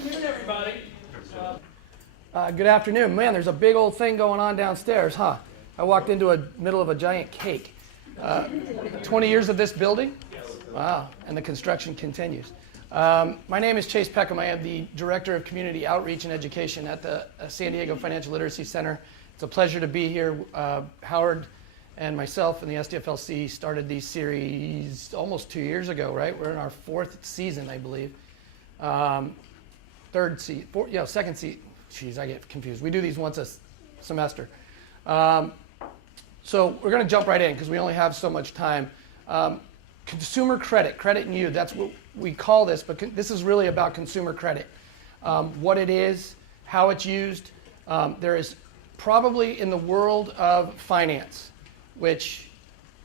afternoon, everybody. Good afternoon. Man, there's a big old thing going on downstairs, huh? I walked into the middle of a giant cake. 20 years of this building? Wow, and the construction continues. My name is Chase Peckam. I am the Director of Community Outreach and Education at the San Diego Financial Literacy Center. It's a pleasure to be here. Howard and myself and the SDFLC started these series almost 2 years ago, right? We're in our fourth season, I believe. Second season. Jeez, I get confused. We do these once a semester. So we're going to jump right in because we only have so much time. Consumer credit, credit and you, that's what we call this, but this is really about consumer credit. What it is, how it's used. There is probably in the world of finance, which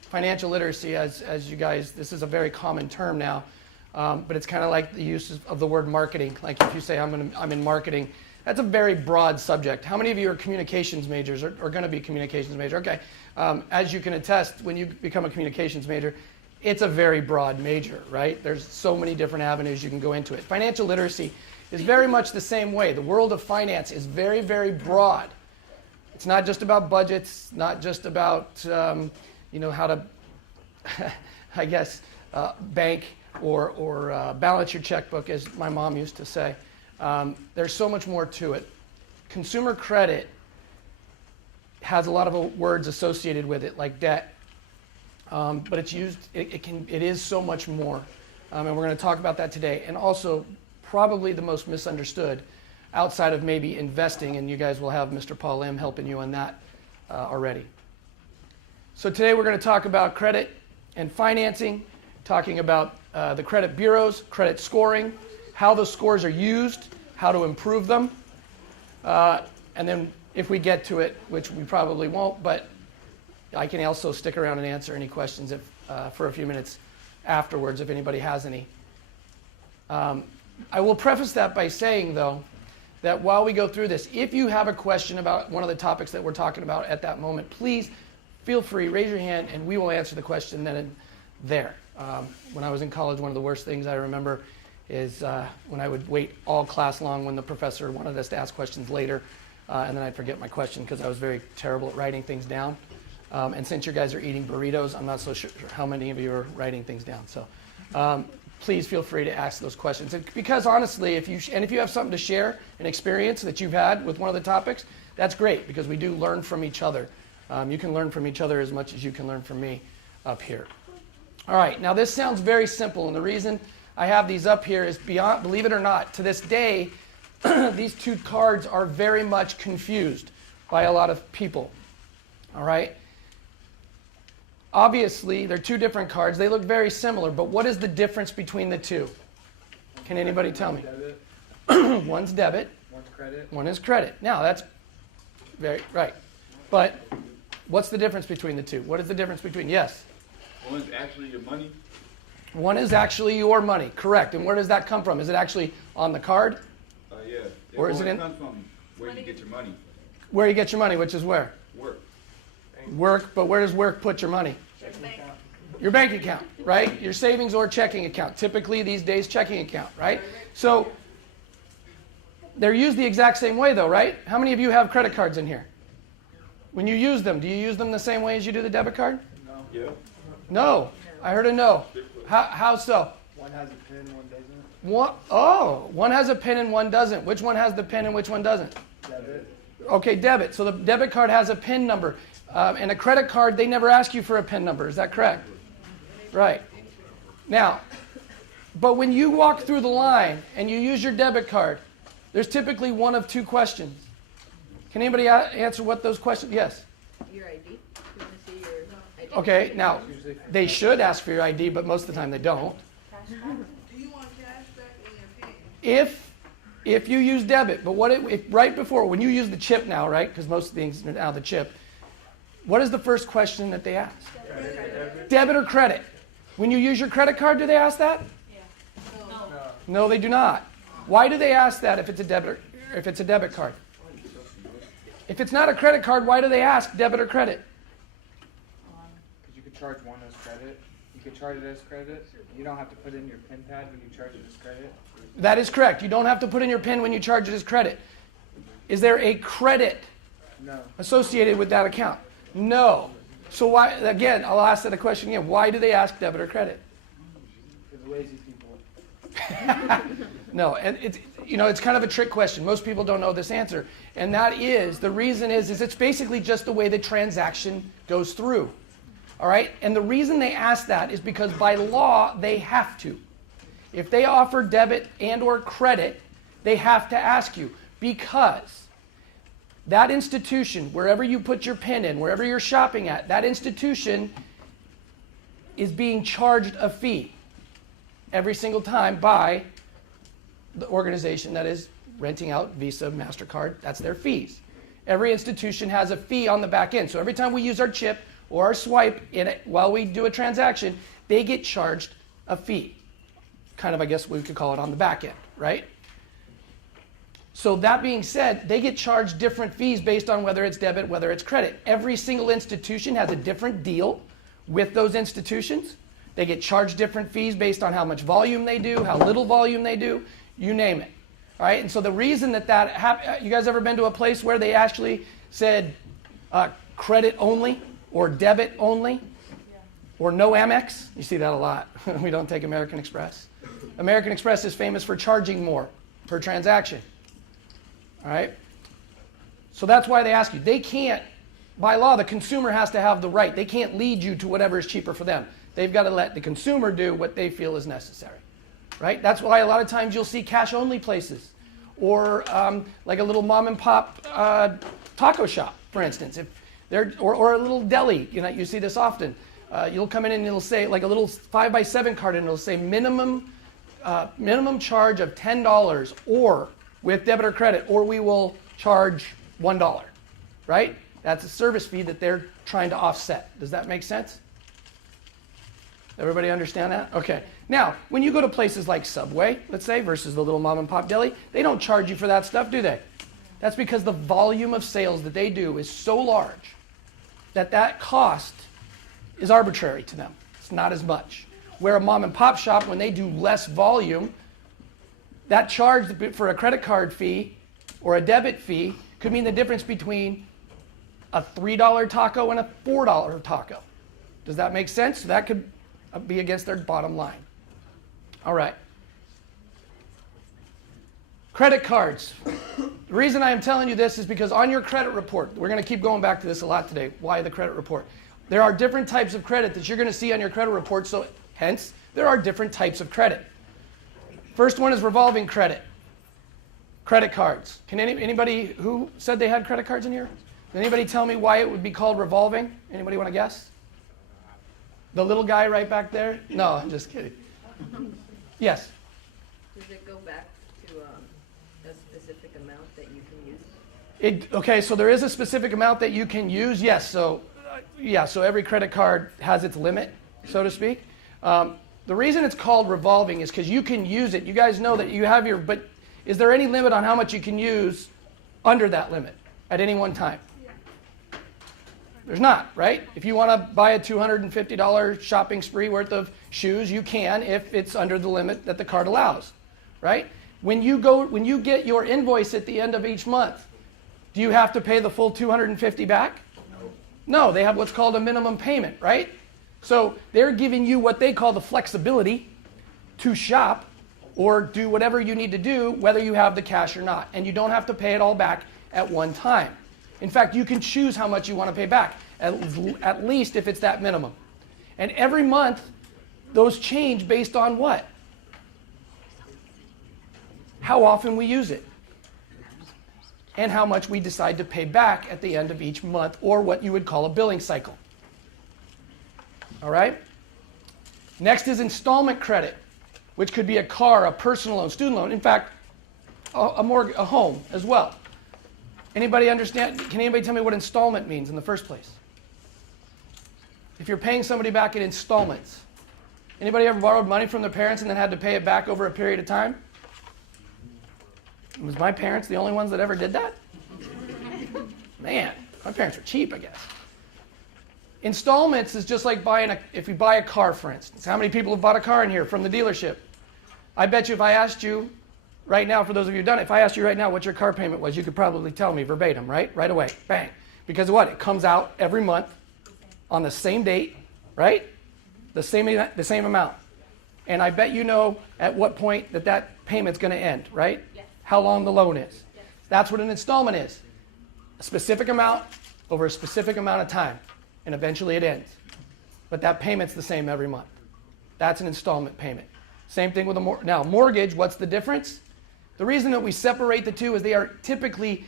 financial literacy, as you guys, this is a very common term now, but it's kind of like the use of the word marketing. Like if you say I'm in marketing, that's a very broad subject. How many of you are communications majors or going to be communications major? Okay, as you can attest, when you become a communications major, it's a very broad major, right? There's so many different avenues you can go into it. Financial literacy is very much the same way. The world of finance is very, very broad. It's not just about budgets, not just about how to, I guess, bank or balance your checkbook, as my mom used to say. There's so much more to it. Consumer credit has a lot of words associated with it, like debt, but it's used. It is so much more, and we're going to talk about that today. And also, probably the most misunderstood, outside of maybe investing, and you guys will have Mr. Paul Lim helping you on that already. So today we're going to talk about credit and financing, talking about the credit bureaus, credit scoring, how those scores are used, how to improve them, and then if we get to it, which we probably won't, but I can also stick around and answer any questions for a few minutes afterwards if anybody has any. I will preface that by saying, though, that while we go through this, if you have a question about one of the topics that we're talking about at that moment, please feel free, raise your hand, and we will answer the question then and there. When I was in college, one of the worst things I remember is when I would wait all class long when the professor wanted us to ask questions later, and then I'd forget my question because I was very terrible at writing things down. And since you guys are eating burritos, I'm not so sure how many of you are writing things down. So please feel free to ask those questions. And because honestly, if you have something to share, an experience that you've had with one of the topics, that's great because we do learn from each other. You can learn from each other as much as you can learn from me up here. All right, now this sounds very simple, and the reason I have these up here is beyond, believe it or not, to this day, these two cards are very much confused by a lot of people. All right? Obviously, they're two different cards. They look very similar, but what is the difference between the two? Can anybody tell me? Debit. One's debit. One's credit. One is credit. Now, that's very right. But what's the difference between the two? What is the difference between? Yes? One's actually your money. One is actually your money, correct. And where does that come from? Is it actually on the card? Yeah. Or is it in? It comes from where you get your money. Where you get your money, which is where? Work. Work, but where does work put your money? Your bank account, right? Your savings or checking account. Typically these days, checking account, right? So they're used the exact same way though, right? How many of you have credit cards in here? When you use them, do you use them the same way as you do the debit card? No. Yeah. No. I heard a no. How so? One has a PIN, one doesn't. One has a PIN and one doesn't. Which one has the PIN and which one doesn't? Debit. Okay, debit. So the debit card has a PIN number. And a credit card, they never ask you for a PIN number. Is that correct? Right. Now, but when you walk through the line and you use your debit card, there's typically one of two questions. Can anybody answer what those questions? Yes. Your ID. You want to see your ID? Okay, now, they should ask for your ID, but most of the time they don't. Do you want cash back in your pay? If you use debit, but if right before, when you use the chip now, right, because most things are now the chip, what is the first question that they ask? Debit or credit? When you use your credit card, do they ask that? Yeah. No, they do not. Why do they ask that if it's a debit card? If it's not a credit card, why do they ask debit or credit? Because you could charge one as credit. You can charge it as credit. You don't have to put in your PIN pad when you charge it as credit. That is correct. You don't have to put in your PIN when you charge it as credit. Is there a credit No. associated with that account? No. So why, again, I'll ask that a question again. Why do they ask debit or credit? Because lazy people. No, and it's kind of a trick question. Most people don't know this answer. And that is, the reason is it's basically just the way the transaction goes through. All right? And the reason they ask that is because by law, they have to. If they offer debit and or credit, they have to ask you, because that institution, wherever you put your PIN in, wherever you're shopping at, that institution is being charged a fee every single time by the organization that is renting out Visa, MasterCard. That's their fees. Every institution has a fee on the back end. So every time we use our chip or our swipe in it while we do a transaction, they get charged a fee. Kind of, I guess we could call it on the back end, right? So that being said, they get charged different fees based on whether it's debit, whether it's credit. Every single institution has a different deal with those institutions. They get charged different fees based on how much volume they do, how little volume they do, you name it. All right, and so the reason that you guys ever been to a place where they actually said credit only or debit only or no Amex? You see that a lot. We don't take American Express. American Express is famous for charging more per transaction. All right? So that's why they ask you. They can't, by law, the consumer has to have the right. They can't lead you to whatever is cheaper for them. They've got to let the consumer do what they feel is necessary. Right? That's why a lot of times you'll see cash-only places, or like a little mom-and-pop taco shop, for instance, or a little deli. You see this often. You'll come in and it'll say like a little 5x7 card, and it'll say minimum charge of $10, or with debit or credit, or we will charge $1. Right? That's a service fee that they're trying to offset. Does that make sense? Everybody understand that? Okay. Now, when you go to places like Subway, let's say, versus the little mom and pop deli, they don't charge you for that stuff, do they? That's because the volume of sales that they do is so large that cost is arbitrary to them. It's not as much. Where a mom and pop shop, when they do less volume, that charge for a credit card fee or a debit fee could mean the difference between a $3 taco and a $4 taco. Does that make sense? That could be against their bottom line. All right. Credit cards. The reason I am telling you this is because on your credit report, we're going to keep going back to this a lot today. Why the credit report? There are different types of credit that you're going to see on your credit report, so hence, there are different types of credit. First one is revolving credit. Credit cards. Can anybody who said they had credit cards in here? Can anybody tell me why it would be called revolving? Anybody want to guess? The little guy right back there? No, I'm just kidding. Yes? Does it go back to a specific amount that you can use? Okay, so there is a specific amount that you can use. Yes, so every credit card has its limit, so to speak. The reason it's called revolving is because you can use it. You guys know that you have but is there any limit on how much you can use under that limit at any one time? There's not, right? If you want to buy a $250 shopping spree worth of shoes, you can if it's under the limit that the card allows, right? When you get your invoice at the end of each month, do you have to pay the full $250 back? No, they have what's called a minimum payment, right? So they're giving you what they call the flexibility to shop or do whatever you need to do, whether you have the cash or not. And you don't have to pay it all back at one time. In fact, you can choose how much you want to pay back, at least if it's that minimum. And every month, those change based on what? How often we use it. And how much we decide to pay back at the end of each month, or what you would call a billing cycle. All right? Next is installment credit, which could be a car, a personal loan, student loan. In fact, a home as well. Anybody understand? Can anybody tell me what installment means in the first place? If you're paying somebody back in installments. Anybody ever borrowed money from their parents and then had to pay it back over a period of time? Was my parents the only ones that ever did that? Man, my parents were cheap, I guess. Installments is just like if you buy a car, for instance. How many people have bought a car in here from the dealership? I bet you if I asked you right now, for those of you who've done it, if I asked you right now what your car payment was, you could probably tell me verbatim, right? Right away, bang. Because what? It comes out every month on the same date, right? The same amount. And I bet you know at what point that payment's going to end, right? Yes. How long the loan is. Yes. That's what an installment is. A specific amount over a specific amount of time. And eventually it ends. But that payment's the same every month. That's an installment payment. Same thing with a now mortgage, what's the difference? The reason that we separate the two is they are typically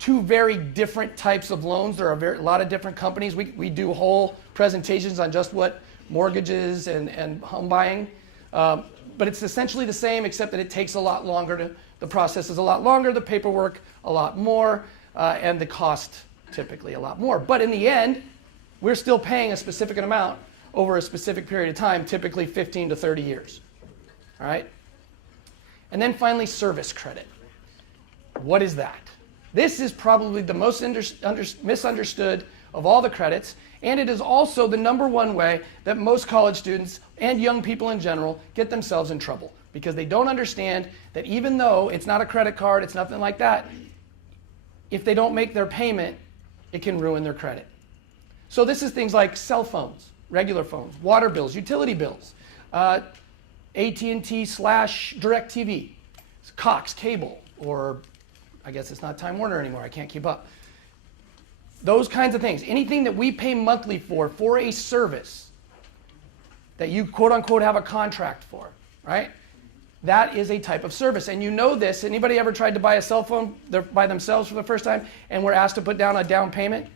two very different types of loans. There are a lot of different companies. We do whole presentations on just what mortgages and home buying. But it's essentially the same, except that it takes a lot longer. The process is a lot longer, the paperwork a lot more, and the cost typically a lot more. But in the end, we're still paying a specific amount over a specific period of time, typically 15 to 30 years. All right? And then finally, service credit. What is that? This is probably the most misunderstood of all the credits, and it is also the number one way that most college students and young people in general get themselves in trouble, because they don't understand that even though it's not a credit card, it's nothing like that, if they don't make their payment, it can ruin their credit. So this is things like cell phones, regular phones, water bills, utility bills, AT&T/DirecTV, Cox Cable, or I guess it's not Time Warner anymore, I can't keep up. Those kinds of things. Anything that we pay monthly for a service that you quote unquote have a contract for, right? That is a type of service. And you know this. Anybody ever tried to buy a cell phone by themselves for the first time and were asked to put down a down payment?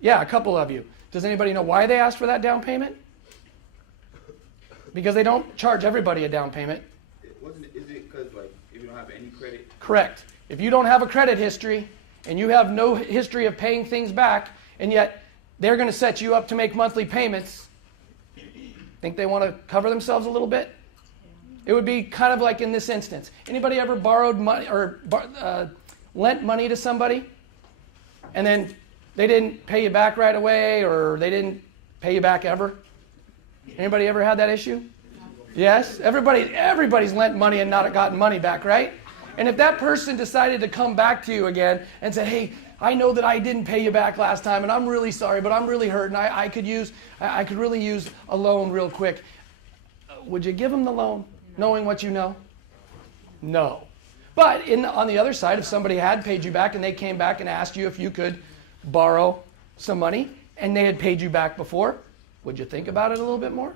Yeah, a couple of you. Does anybody know why they asked for that down payment? Because they don't charge everybody a down payment. Is it because, like, if you don't have any credit? Correct. If you don't have a credit history and you have no history of paying things back, and yet they're going to set you up to make monthly payments, think they want to cover themselves a little bit? It would be kind of like in this instance. Anybody ever borrowed money or lent money to somebody and then they didn't pay you back right away, or they didn't pay you back ever? Anybody ever had that issue? Yes? Everybody's lent money and not gotten money back, right? And if that person decided to come back to you again and say, hey, I know that I didn't pay you back last time and I'm really sorry, but I'm really hurt and I could really use a loan real quick. Would you give them the loan knowing what you know? No. But on the other side, if somebody had paid you back and they came back and asked you if you could borrow some money and they had paid you back before, would you think about it a little bit more?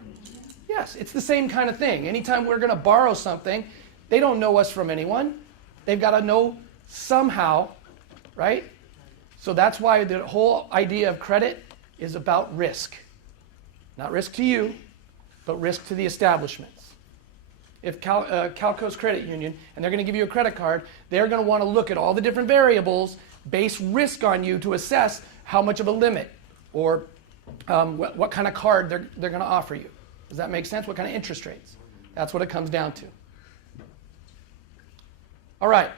Yes, it's the same kind of thing. Anytime we're going to borrow something, they don't know us from anyone. They've got to know somehow, right? So that's why the whole idea of credit is about risk. Not risk to you, but risk to the establishments. If Calco's credit union, and they're going to give you a credit card, they're going to want to look at all the different variables, base risk on you to assess how much of a limit or what kind of card they're going to offer you. Does that make sense? What kind of interest rates? That's what it comes down to. All right.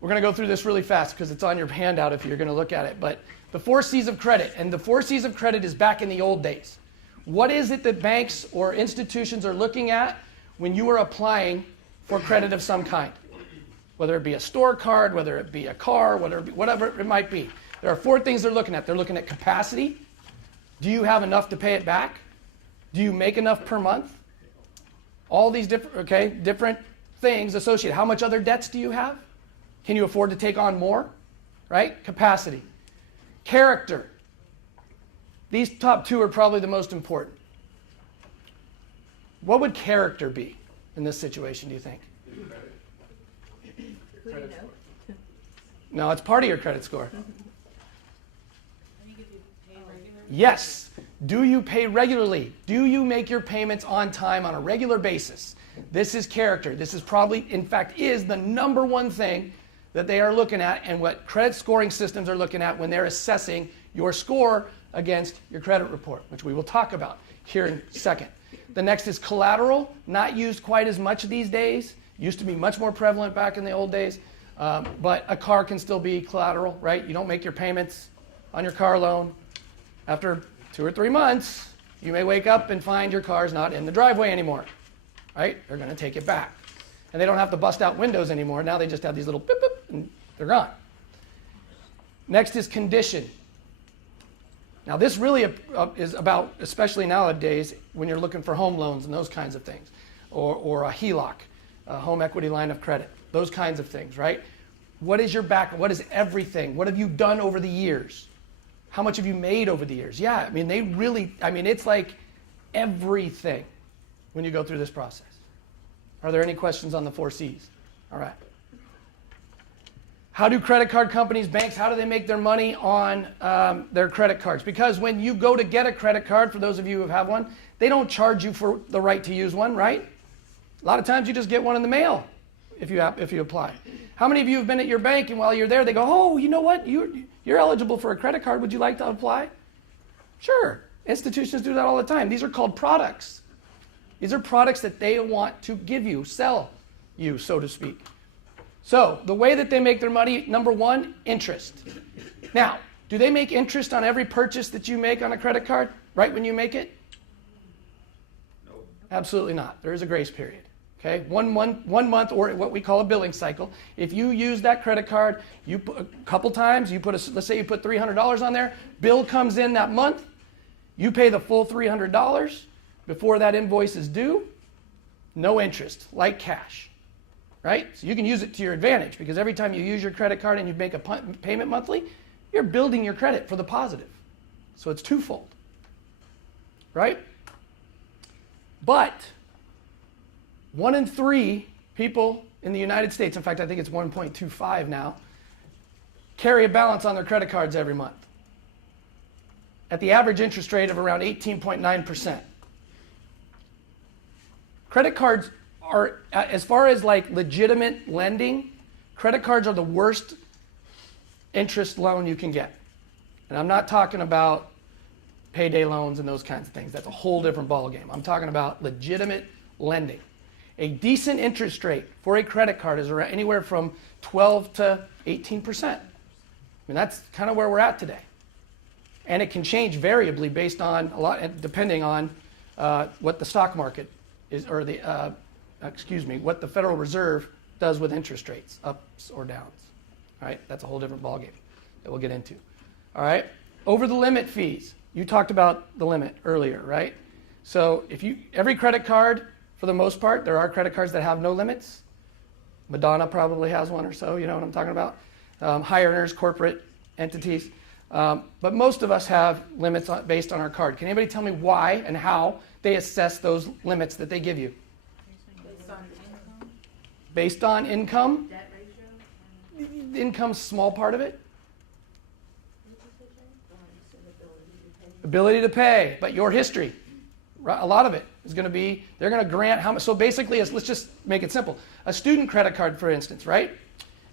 We're going to go through this really fast because it's on your handout if you're going to look at it. But the 4 C's of credit, and the 4 C's of credit is back in the old days. What is it that banks or institutions are looking at when you are applying for credit of some kind? Whether it be a store card, whether it be a car, whatever it might be. There are 4 things they're looking at. They're looking at capacity. Do you have enough to pay it back? Do you make enough per month? All these different things associated. How much other debts do you have? Can you afford to take on more? Right? Capacity. Character. These top 2 are probably the most important. What would character be in this situation, do you think? Who do you know? No, it's part of your credit score. Yes. Do you pay regularly? Do you make your payments on time on a regular basis? This is character. This is probably, in fact, is the number one thing that they are looking at and what credit scoring systems are looking at when they're assessing your score against your credit report, which we will talk about here in a second. The next is collateral, not used quite as much these days. Used to be much more prevalent back in the old days, but a car can still be collateral, right? You don't make your payments on your car loan. After 2 or 3 months, you may wake up and find your car's not in the driveway anymore, right? They're going to take it back. And they don't have to bust out windows anymore. Now they just have these little beep, beep, and they're gone. Next is condition. Now this really is about, especially nowadays, when you're looking for home loans and those kinds of things, or a HELOC, a home equity line of credit, those kinds of things, right? What is your background? What is everything? What have you done over the years? How much have you made over the years? Yeah, I mean, it's like everything when you go through this process. Are there any questions on the 4 C's? All right. How do credit card companies, banks, how do they make their money on their credit cards? Because when you go to get a credit card, for those of you who have one, they don't charge you for the right to use one, right? A lot of times you just get one in the mail if you apply. How many of you have been at your bank and while you're there, they go, oh, you know what? You're eligible for a credit card. Would you like to apply? Sure. Institutions do that all the time. These are called products. These are products that they want to give you, sell you, so to speak. So the way that they make their money, number one, interest. Now, do they make interest on every purchase that you make on a credit card right when you make it? No. Absolutely not. There is a grace period. Okay, 1 month, or what we call a billing cycle. If you use that credit card, you put a couple times, let's say you put $300 on there, bill comes in that month, you pay the full $300 before that invoice is due, no interest, like cash, right? So you can use it to your advantage because every time you use your credit card and you make a payment monthly, you're building your credit for the positive. So it's twofold, right? But 1 in 3 people in the United States, in fact, I think it's 1.25 now, carry a balance on their credit cards every month at the average interest rate of around 18.9%. Credit cards are, as far as like legitimate lending, credit cards are the worst interest loan you can get. And I'm not talking about payday loans and those kinds of things. That's a whole different ballgame. I'm talking about legitimate lending. A decent interest rate for a credit card is around anywhere from 12 to 18%. I mean, that's kind of where we're at today. And it can change variably based on depending on what the stock market is, or what the Federal Reserve does with interest rates, ups or downs. All right, that's a whole different ballgame that we'll get into. All right, over the limit fees. You talked about the limit earlier, right? So every credit card, for the most part, there are credit cards that have no limits. Madonna probably has one or so, you know what I'm talking about. High earners, corporate entities. But most of us have limits based on our card. Can anybody tell me why and how they assess those limits that they give you? Based on income, Based on income? debt ratio, Income's a small part of it. Ability to pay, but your history. A lot of it is going to be, they're going to grant how much. So basically, let's just make it simple. A student credit card, for instance, right?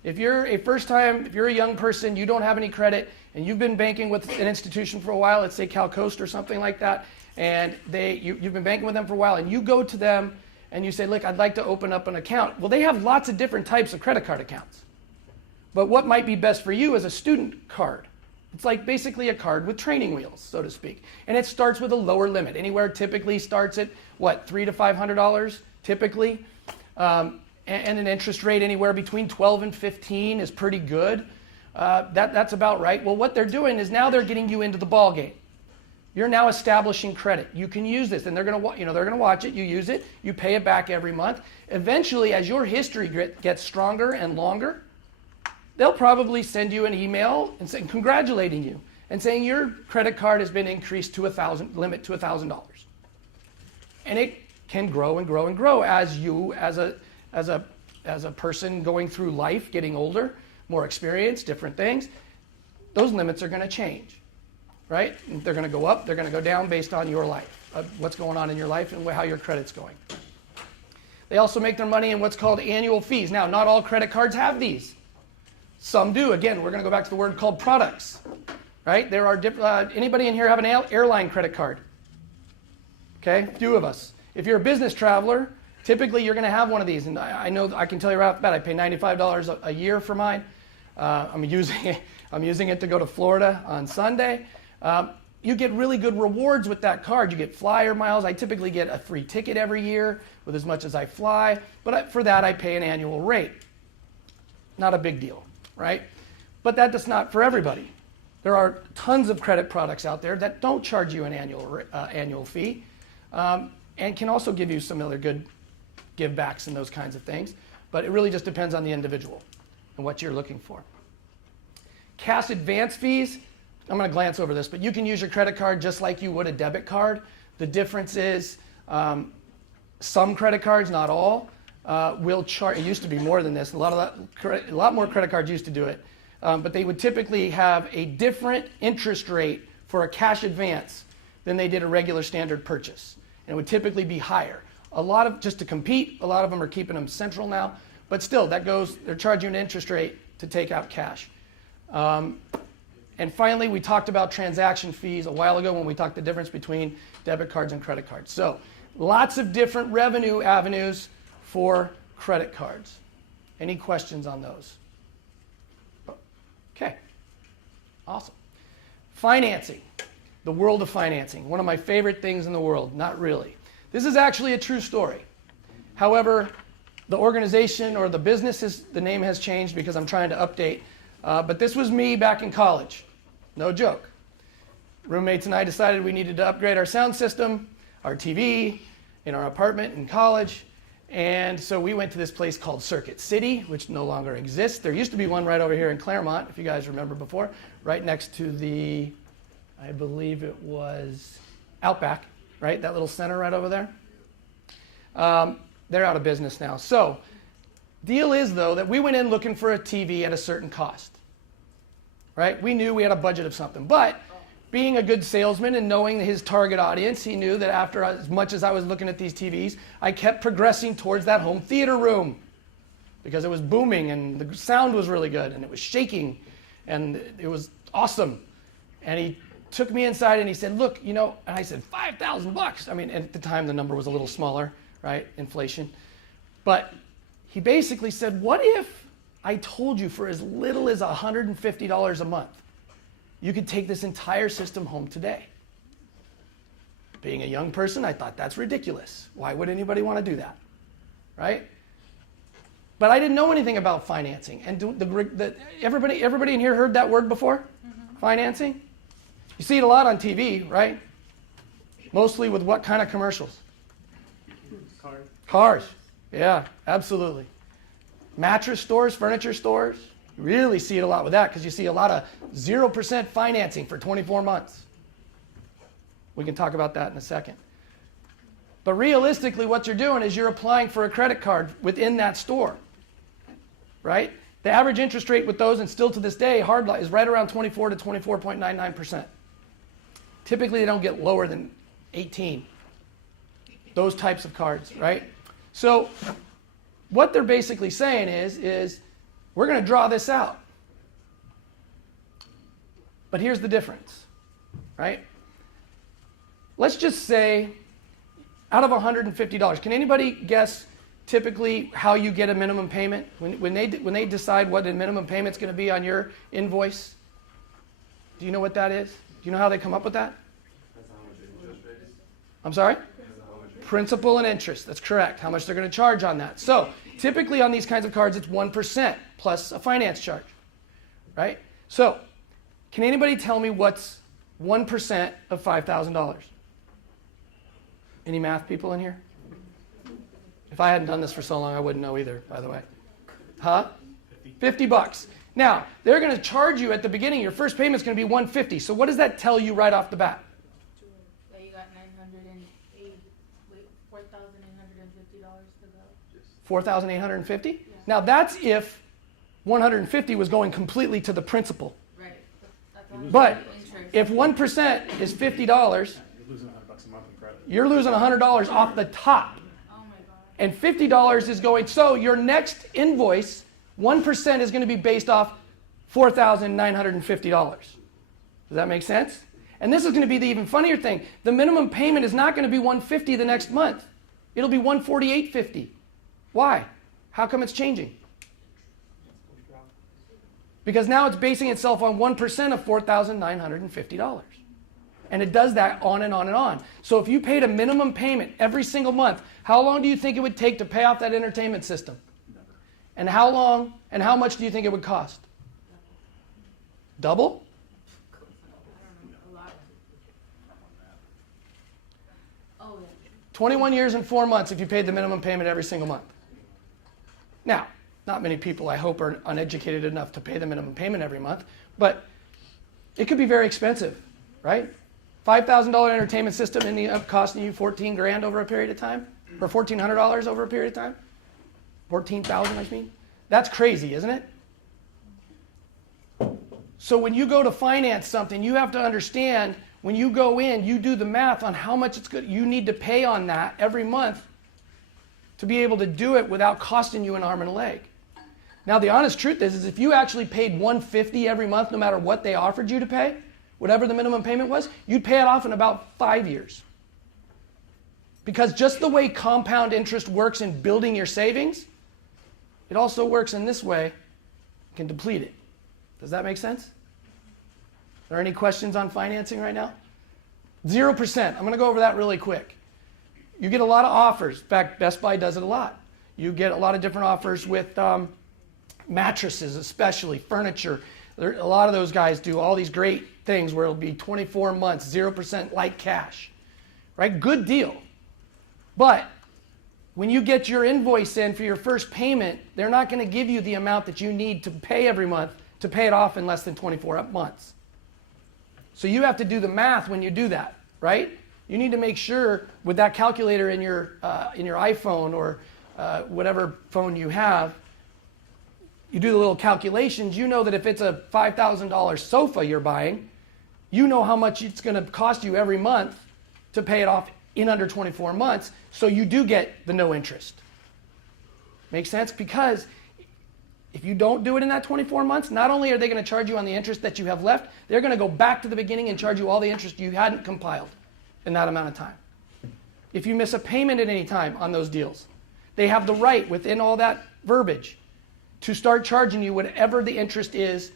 If you're a young person, you don't have any credit, and you've been banking with an institution for a while, let's say Cal Coast or something like that, and you've been banking with them for a while, and you go to them and you say, look, I'd like to open up an account. Well, they have lots of different types of credit card accounts. But what might be best for you is a student card. It's like basically a card with training wheels, so to speak. And it starts with a lower limit. Anywhere typically starts at, $300 to $500 typically. And an interest rate anywhere between 12 and 15 is pretty good. That's about right. Well, what they're doing is now they're getting you into the ball game. You're now establishing credit. You can use this, and they're going to watch it. You use it. You pay it back every month. Eventually, as your history gets stronger and longer, they'll probably send you an email and saying congratulating you and saying your credit card has been increased to limit to $1,000. And it can grow and grow and grow as you, as a person going through life, getting older, more experience, different things. Those limits are going to change, right? They're going to go up, they're going to go down based on your life, what's going on in your life and how your credit's going. They also make their money in what's called annual fees. Now, not all credit cards have these. Some do. Again, we're going to go back to the word called products, right? There are anybody in here have an airline credit card? Okay, a few of us. If you're a business traveler, typically you're going to have one of these. And I know, I can tell you right off the bat, I pay $95 a year for mine. I'm using it to go to Florida on Sunday. you get really good rewards with that card. You get flyer miles. I typically get a free ticket every year with as much as I fly, but for that I pay an annual rate. Not a big deal, right? But that's not for everybody. There are tons of credit products out there that don't charge you an annual fee, and can also give you some other good give backs and those kinds of things. But it really just depends on the individual and what you're looking for. Cash advance fees, I'm going to glance over this, but you can use your credit card just like you would a debit card. The difference is some credit cards, not all, will charge. It used to be more than this. A lot more credit cards used to do it, but they would typically have a different interest rate for a cash advance than they did a regular standard purchase, and it would typically be higher. Just to compete, a lot of them are keeping them central now, but still, they're charging an interest rate to take out cash. And finally, we talked about transaction fees a while ago when we talked the difference between debit cards and credit cards. So lots of different revenue avenues for credit cards. Any questions on those? Okay, awesome. Financing, the world of financing, one of my favorite things in the world. Not really. This is actually a true story. However, the organization or the business, the name has changed because I'm trying to update. But this was me back in college. No joke. Roommates and I decided we needed to upgrade our sound system, our TV, in our apartment in college. And so we went to this place called Circuit City, which no longer exists. There used to be one right over here in Claremont, if you guys remember before, right next to the, I believe it was Outback, right? That little center right over there. They're out of business now. So deal is, though, that we went in looking for a TV at a certain cost, right? We knew we had a budget of something. But being a good salesman and knowing his target audience, he knew that after as much as I was looking at these TVs, I kept progressing towards that home theater room because it was booming and the sound was really good and it was shaking and it was awesome. And he took me inside and he said, look, and I said, $5,000. I mean, at the time the number was a little smaller, right? Inflation. But he basically said, what if I told you for as little as $150 a month, you could take this entire system home today? Being a young person, I thought that's ridiculous. Why would anybody want to do that, right? But I didn't know anything about financing. And everybody in here heard that word before? Mm-hmm. Financing? You see it a lot on TV, right? Mostly with what kind of commercials? Cars. Yeah, absolutely. Mattress stores, furniture stores. You really see it a lot with that because you see a lot of 0% financing for 24 months. We can talk about that in a second. But realistically, what you're doing is you're applying for a credit card within that store, right? The average interest rate with those, and still to this day, is right around 24 to 24.99%. Typically, they don't get lower than 18. Those types of cards, right? So what they're basically saying is we're going to draw this out. But here's the difference, right? Let's just say out of $150, can anybody guess typically how you get a minimum payment? When they decide what the minimum payment's going to be on your invoice, do you know what that is? Do you know how they come up with that? I'm sorry? Principal and interest, that's correct. How much they're going to charge on that. So typically on these kinds of cards, it's 1% plus a finance charge, right? So can anybody tell me what's 1% of $5,000? Any math people in here? If I hadn't done this for so long, I wouldn't know either, by the way. Huh? $50. Now, they're going to charge you at the beginning. Your first payment's going to be $150. So what does that tell you right off the bat? That you got $4,850 to go. $4,850? Now that's if 150 was going completely to the principal. Right. But if 1% is $50, You're losing $100 a month in credit. you're losing $100 off the top. Oh my God. And $50 is going, so your next invoice, 1% is going to be based off $4,950. Does that make sense? And this is going to be the even funnier thing. The minimum payment is not going to be $150 the next month. It'll be $148.50. Why? How come it's changing? Because now it's basing itself on 1% of $4,950. And it does that on and on and on. So if you paid a minimum payment every single month, how long do you think it would take to pay off that entertainment system? And how long and how much do you think it would cost? Double? A lot. Oh, yeah. 21 years and 4 months if you paid the minimum payment every single month. Now, not many people, I hope, are uneducated enough to pay the minimum payment every month, but it could be very expensive, right? $5,000 entertainment system ending up costing you 14 grand over a period of time, or $1,400 over a period of time. 14,000, I mean. That's crazy, isn't it? So when you go to finance something, you have to understand when you go in, you do the math on how much it's good. You need to pay on that every month to be able to do it without costing you an arm and a leg. Now the honest truth is if you actually paid $150 every month, no matter what they offered you to pay, whatever the minimum payment was, you'd pay it off in about 5 years. Because just the way compound interest works in building your savings, it also works in this way, you can deplete it. Does that make sense? Are there any questions on financing right now? 0%. I'm going to go over that really quick. You get a lot of offers. In fact, Best Buy does it a lot. You get a lot of different offers with mattresses, especially furniture. A lot of those guys do all these great things where it'll be 24 months, 0% like cash. Right? Good deal. But when you get your invoice in for your first payment, they're not going to give you the amount that you need to pay every month to pay it off in less than 24 months. So you have to do the math when you do that, right? You need to make sure with that calculator in your iPhone or whatever phone you have, you do the little calculations. You know that if it's a $5,000 sofa you're buying, you know how much it's going to cost you every month to pay it off in under 24 months, so you do get the no interest. Make sense? Because if you don't do it in that 24 months, not only are they going to charge you on the interest that you have left, they're going to go back to the beginning and charge you all the interest you hadn't compiled in that amount of time. If you miss a payment at any time on those deals, they have the right within all that verbiage to start charging you whatever the interest is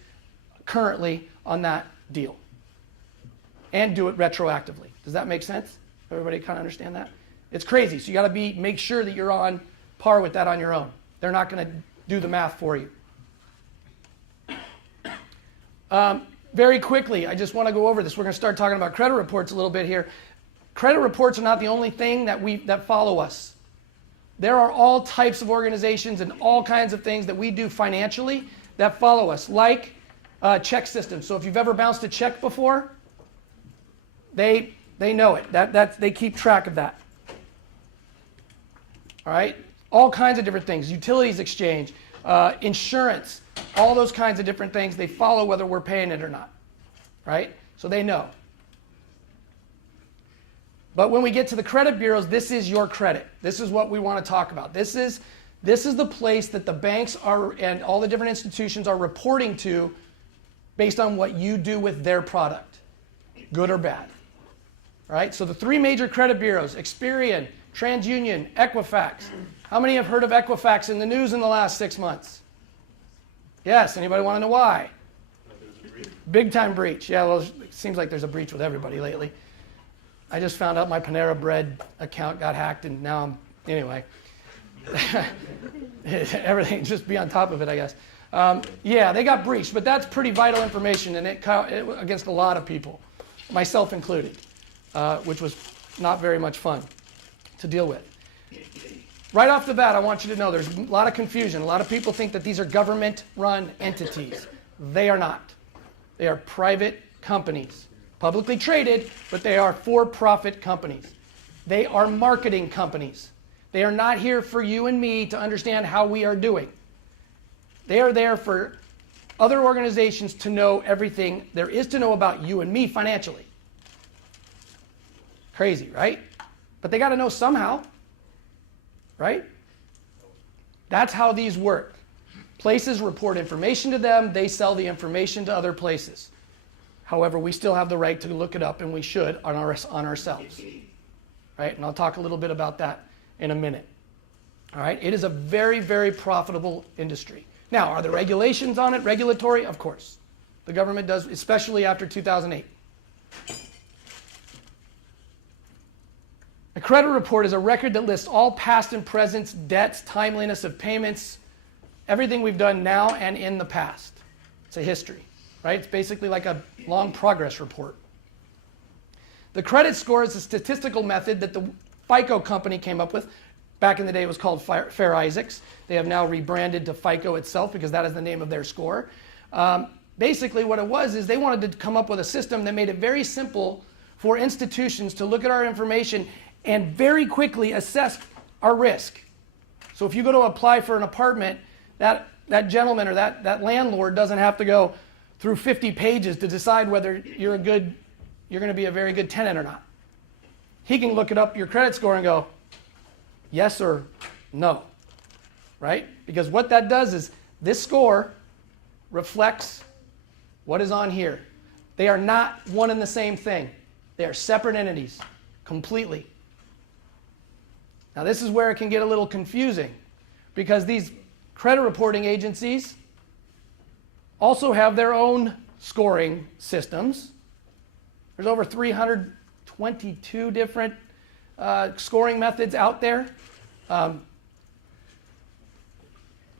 currently on that deal and do it retroactively. Does that make sense? Everybody kind of understand that? It's crazy. So you got to make sure that you're on par with that on your own. They're not going to do the math for you. Very quickly, I just want to go over this. We're going to start talking about credit reports a little bit here. Credit reports are not the only thing that follow us. There are all types of organizations and all kinds of things that we do financially that follow us, like check systems. So if you've ever bounced a check before, they know it. They keep track of that. All right? All kinds of different things. Utilities exchange, insurance, all those kinds of different things. They follow whether we're paying it or not. Right? So they know. But when we get to the credit bureaus, this is your credit. This is what we want to talk about. This is the place that the banks are and all the different institutions are reporting to based on what you do with their product, good or bad. All right? So the three major credit bureaus, Experian, TransUnion, Equifax. How many have heard of Equifax in the news in the last 6 months? Yes. Anybody want to know why? Big time breach. Yeah, well, it seems like there's a breach with everybody lately. I just found out my Panera Bread account got hacked, and now anyway. Everything, just be on top of it, I guess. Yeah, they got breached, but that's pretty vital information, and it against a lot of people, myself included, which was not very much fun to deal with. Right off the bat, I want you to know there's a lot of confusion. A lot of people think that these are government-run entities. They are not. They are private companies. Publicly traded, but they are for-profit companies. They are marketing companies. They are not here for you and me to understand how we are doing. They are there for other organizations to know everything there is to know about you and me financially. Crazy, right? But they got to know somehow, right? That's how these work. Places report information to them. They sell the information to other places. However, we still have the right to look it up, and we should on ourselves. Right? And I'll talk a little bit about that in a minute. All right? It is a very, very profitable industry. Now, are there regulations on it? Regulatory? Of course. The government does, especially after 2008. A credit report is a record that lists all past and present debts, timeliness of payments, everything we've done now and in the past. It's a history, right? It's basically like a long progress report. The credit score is a statistical method that the FICO company came up with. Back in the day, it was called Fair Isaacs. They have now rebranded to FICO itself because that is the name of their score. Basically, what it was is they wanted to come up with a system that made it very simple for institutions to look at our information and very quickly assess our risk. So if you go to apply for an apartment, that gentleman or that landlord doesn't have to go through 50 pages to decide whether you're going to be a very good tenant or not. He can look it up your credit score and go, yes or no, right? Because what that does is this score reflects what is on here. They are not one and the same thing. They are separate entities, completely. Now this is where it can get a little confusing because these credit reporting agencies also have their own scoring systems. There's over 322 different scoring methods out there.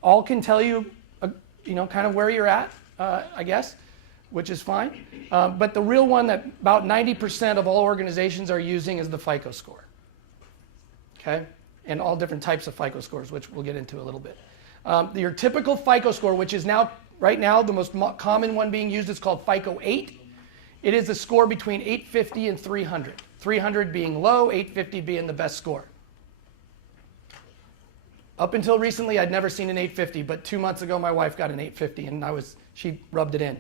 All can tell you, kind of where you're at, I guess, which is fine. But the real one that about 90% of all organizations are using is the FICO score. Okay? And all different types of FICO scores, which we'll get into a little bit. Your typical FICO score, which is now, right now, the most common one being used is called FICO 8. It is a score between 850 and 300. 300 being low, 850 being the best score. Up until recently, I'd never seen an 850, but 2 months ago, my wife got an 850, and she rubbed it in,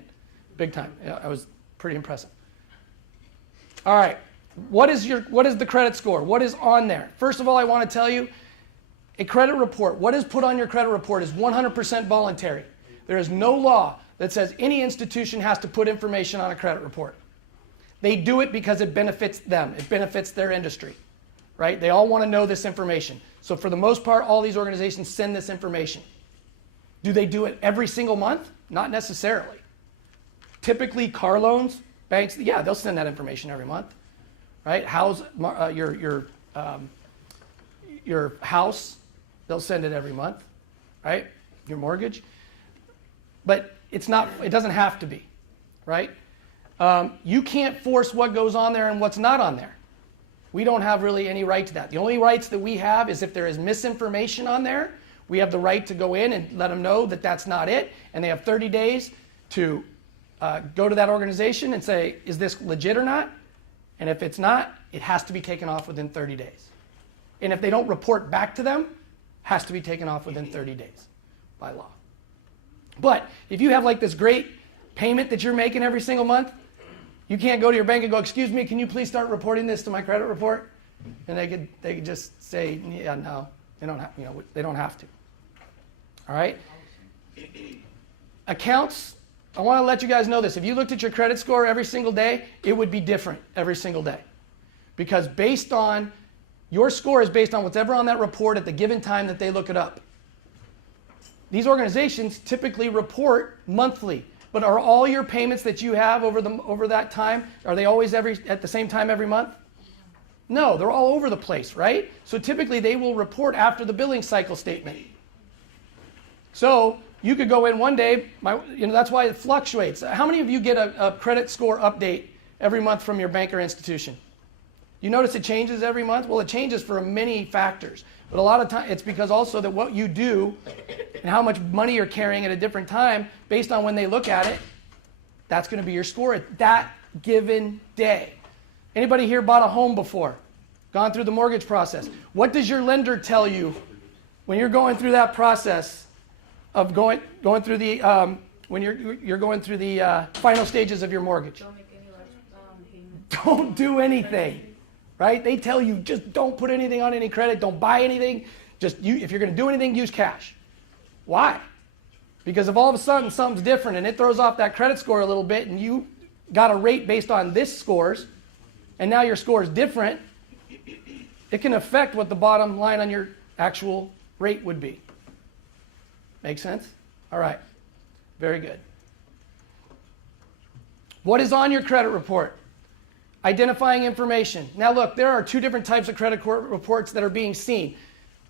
big time. I was pretty impressive. All right, what is the credit score? What is on there? First of all, I want to tell you, a credit report, what is put on your credit report is 100% voluntary. There is no law that says any institution has to put information on a credit report. They do it because it benefits them. It benefits their industry, right? They all want to know this information. So for the most part, all these organizations send this information. Do they do it every single month? Not necessarily. Typically, car loans, banks, yeah, they'll send that information every month, right? Your house, they'll send it every month, right? Your mortgage. But it doesn't have to be, right? You can't force what goes on there and what's not on there. We don't have really any right to that. The only rights that we have is if there is misinformation on there, we have the right to go in and let them know that that's not it, and they have 30 days to go to that organization and say, is this legit or not? And if it's not, it has to be taken off within 30 days. And if they don't report back to them, it has to be taken off within 30 days by law. But if you have like this great payment that you're making every single month, you can't go to your bank and go, excuse me, can you please start reporting this to my credit report? And they could just say, yeah, no, they don't have, they don't have to. All right? Accounts, I want to let you guys know this. If you looked at your credit score every single day, it would be different every single day. Because your score is based on what's ever on that report at the given time that they look it up. These organizations typically report monthly, but are all your payments that you have over that time, are they always at the same time every month? No, they're all over the place, right? So typically they will report after the billing cycle statement. So you could go in one day, that's why it fluctuates. How many of you get a credit score update every month from your bank or institution? You notice it changes every month? Well, it changes for many factors. But a lot of times it's because also that what you do and how much money you're carrying at a different time, based on when they look at it, that's going to be your score at that given day. Anybody here bought a home before? Gone through the mortgage process? What does your lender tell you when you're going through that process of going through the when you're going through the final stages of your mortgage? Don't make any large payments. Don't do anything. Right? They tell you just don't put anything on any credit, don't buy anything. If you're going to do anything, use cash. Why? Because if all of a sudden something's different and it throws off that credit score a little bit and you got a rate based on this scores and now your score is different, it can affect what the bottom line on your actual rate would be. Make sense? All right. Very good. What is on your credit report? Identifying information. Now look, there are two different types of credit reports that are being seen.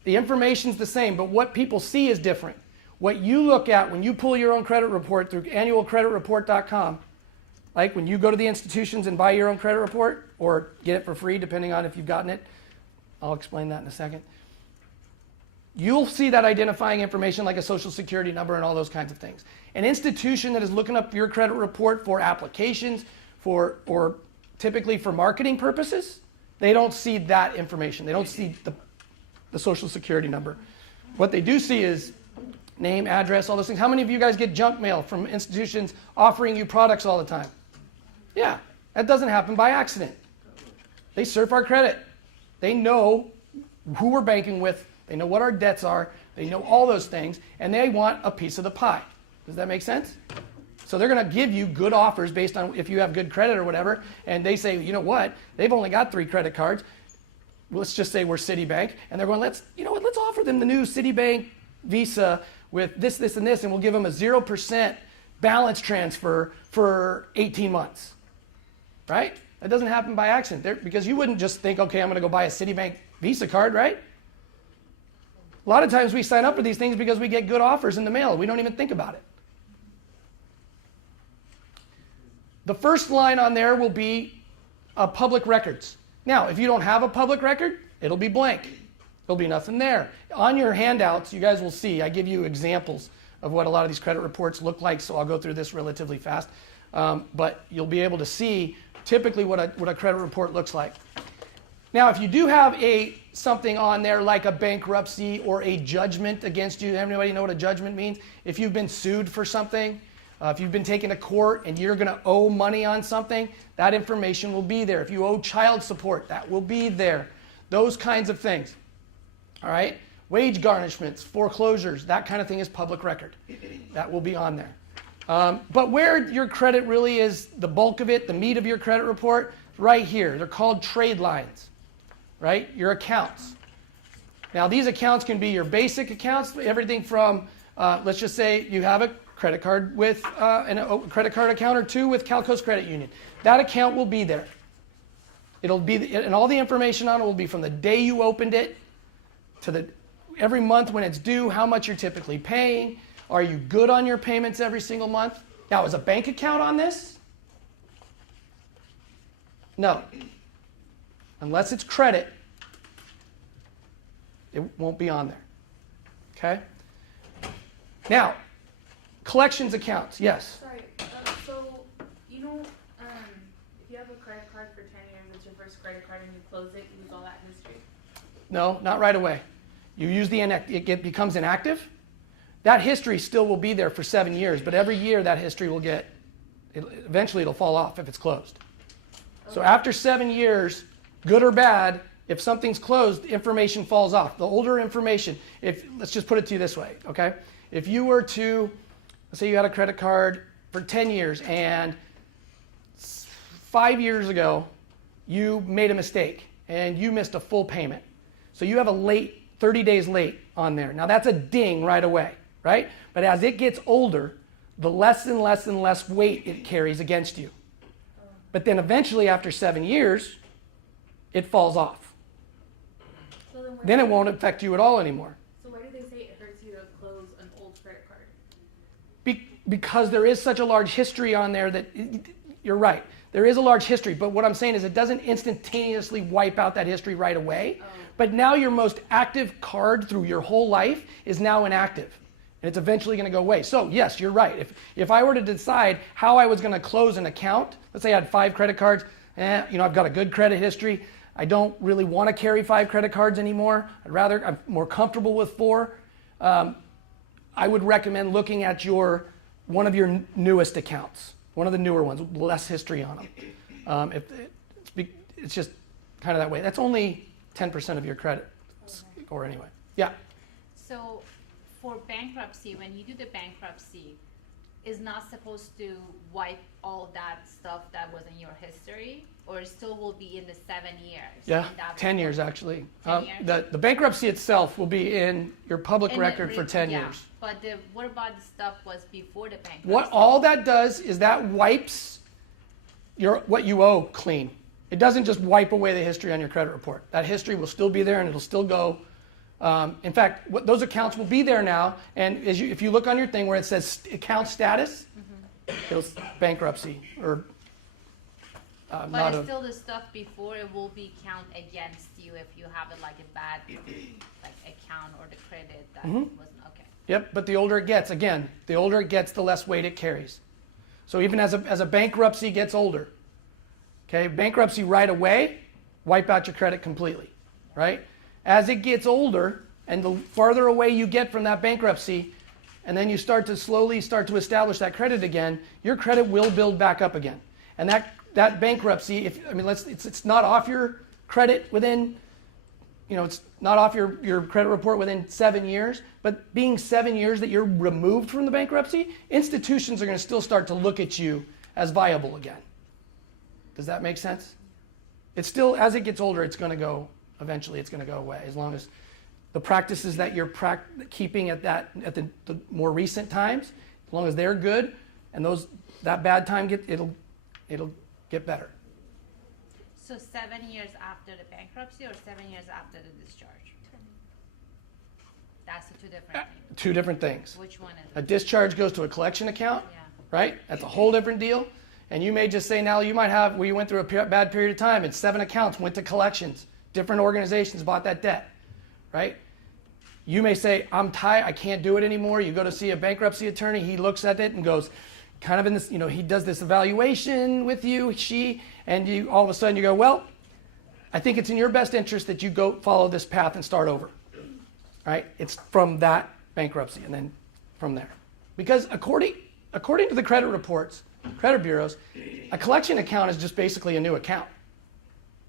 The information's the same, but what people see is different. What you look at when you pull your own credit report through annualcreditreport.com, like when you go to the institutions and buy your own credit report, or get it for free depending on if you've gotten it, I'll explain that in a second. You'll see that identifying information like a social security number and all those kinds of things. An institution that is looking up your credit report for applications, or typically for marketing purposes, they don't see that information. They don't see the social security number. What they do see is name, address, all those things. How many of you guys get junk mail from institutions offering you products all the time? Yeah, that doesn't happen by accident. They surf our credit. They know who we're banking with. They know what our debts are. They know all those things, and they want a piece of the pie. Does that make sense? So they're going to give you good offers based on if you have good credit or whatever, and they say, you know what? They've only got 3 credit cards. Let's just say we're Citibank, and they're going, let's offer them the new Citibank Visa with this, this, and this, and we'll give them a 0% balance transfer for 18 months, right? That doesn't happen by accident, because you wouldn't just think, okay, I'm going to go buy a Citibank Visa card, right? A lot of times we sign up for these things because we get good offers in the mail. We don't even think about it. The first line on there will be public records. Now, if you don't have a public record, it'll be blank. There'll be nothing there. On your handouts, you guys will see, I give you examples of what a lot of these credit reports look like, so I'll go through this relatively fast. But you'll be able to see typically what a credit report looks like. Now, if you do have something on there like a bankruptcy or a judgment against you, everybody know what a judgment means? If you've been sued for something, if you've been taken to court and you're going to owe money on something, that information will be there. If you owe child support, that will be there. Those kinds of things. All right? Wage garnishments, foreclosures, that kind of thing is public record. That will be on there. But where your credit really is, the bulk of it, the meat of your credit report, right here. They're called trade lines, right? Your accounts. Now, these accounts can be your basic accounts, everything from, let's just say you have a credit card with a credit card account or 2 with Calco's Credit Union. That account will be there. It'll be, and all the information on it will be from the day you opened it to every month when it's due, how much you're typically paying. Are you good on your payments every single month? Now, is a bank account on this? No. Unless it's credit, it won't be on there. Okay? Now, collections accounts, yes. Sorry, so you know, if you have a credit card for 10 years, it's your first credit card, and you close it, you lose all that history. No, not right away. You use it becomes inactive. That history still will be there for 7 years, but every year that history will eventually it'll fall off if it's closed. Okay. So after 7 years, good or bad, if something's closed, information falls off. The older information, let's just put it to you this way, okay? If you were to, let's say you had a credit card for 10 years and 5 years ago, you made a mistake and you missed a full payment. So you have a late, 30 days late on there. Now that's a ding right away, right? But as it gets older, the less and less and less weight it carries against you. But then eventually after 7 years, it falls off. So then it won't affect you at all anymore. So why do they say it hurts you to close an old credit card? Because there is such a large history on there that, you're right, there is a large history, but what I'm saying is it doesn't instantaneously wipe out that history right away. Oh. But now your most active card through your whole life is now inactive. And it's eventually going to go away. So yes, you're right. If I were to decide how I was going to close an account, let's say I had 5 credit cards, I've got a good credit history. I don't really want to carry 5 credit cards anymore. I'm more comfortable with 4. I would recommend looking at one of your newest accounts, one of the newer ones, with less history on them. It's just kind of that way. That's only 10% of your credit score anyway. Yeah. So for bankruptcy, when you do the bankruptcy, is not supposed to wipe all that stuff that was in your history, or it still will be in the 7 years? Yeah, 10 years actually. 10 years? The bankruptcy itself will be in your public record for 10 years. But what about the stuff was before the bankruptcy? What all that does is that wipes what you owe clean. It doesn't just wipe away the history on your credit report. That history will still be there and it'll still go. In fact, those accounts will be there now. And if you look on your thing where it says account status, it'll bankruptcy or But not it's a. still the stuff before it will be count against you if you have a, like a bad like account or the credit that wasn't okay. Yep, but the older it gets, again, the older it gets, the less weight it carries. So even as a bankruptcy gets older, okay, bankruptcy right away, wipe out your credit completely, right? As it gets older, and the farther away you get from that bankruptcy, and then you start to slowly start to establish that credit again, your credit will build back up again. And that bankruptcy, it's not off your credit within, it's not off your credit report within 7 years, but being 7 years that you're removed from the bankruptcy, institutions are going to still start to look at you as viable again. Does that make sense? It's still, as it gets older, it's going to go, eventually it's going to go away, as long as the practices that you're keeping at the more recent times, as long as they're good, and that bad time it'll get better. So 7 years after the bankruptcy or 7 years after the discharge? That's the two different things. Two different things. Which one is A it? discharge goes to a collection account, Yeah. right? That's a whole different deal. And you may just say, now you might have, we went through a bad period of time, and 7 accounts went to collections. Different organizations bought that debt, right? You may say, I'm tired, I can't do it anymore. You go to see a bankruptcy attorney, he looks at it and goes, kind of in this, he does this evaluation with you, and you all of a sudden you go, well, I think it's in your best interest that you go follow this path and start over, right? It's from that bankruptcy and then from there. Because according to the credit reports, credit bureaus, a collection account is just basically a new account.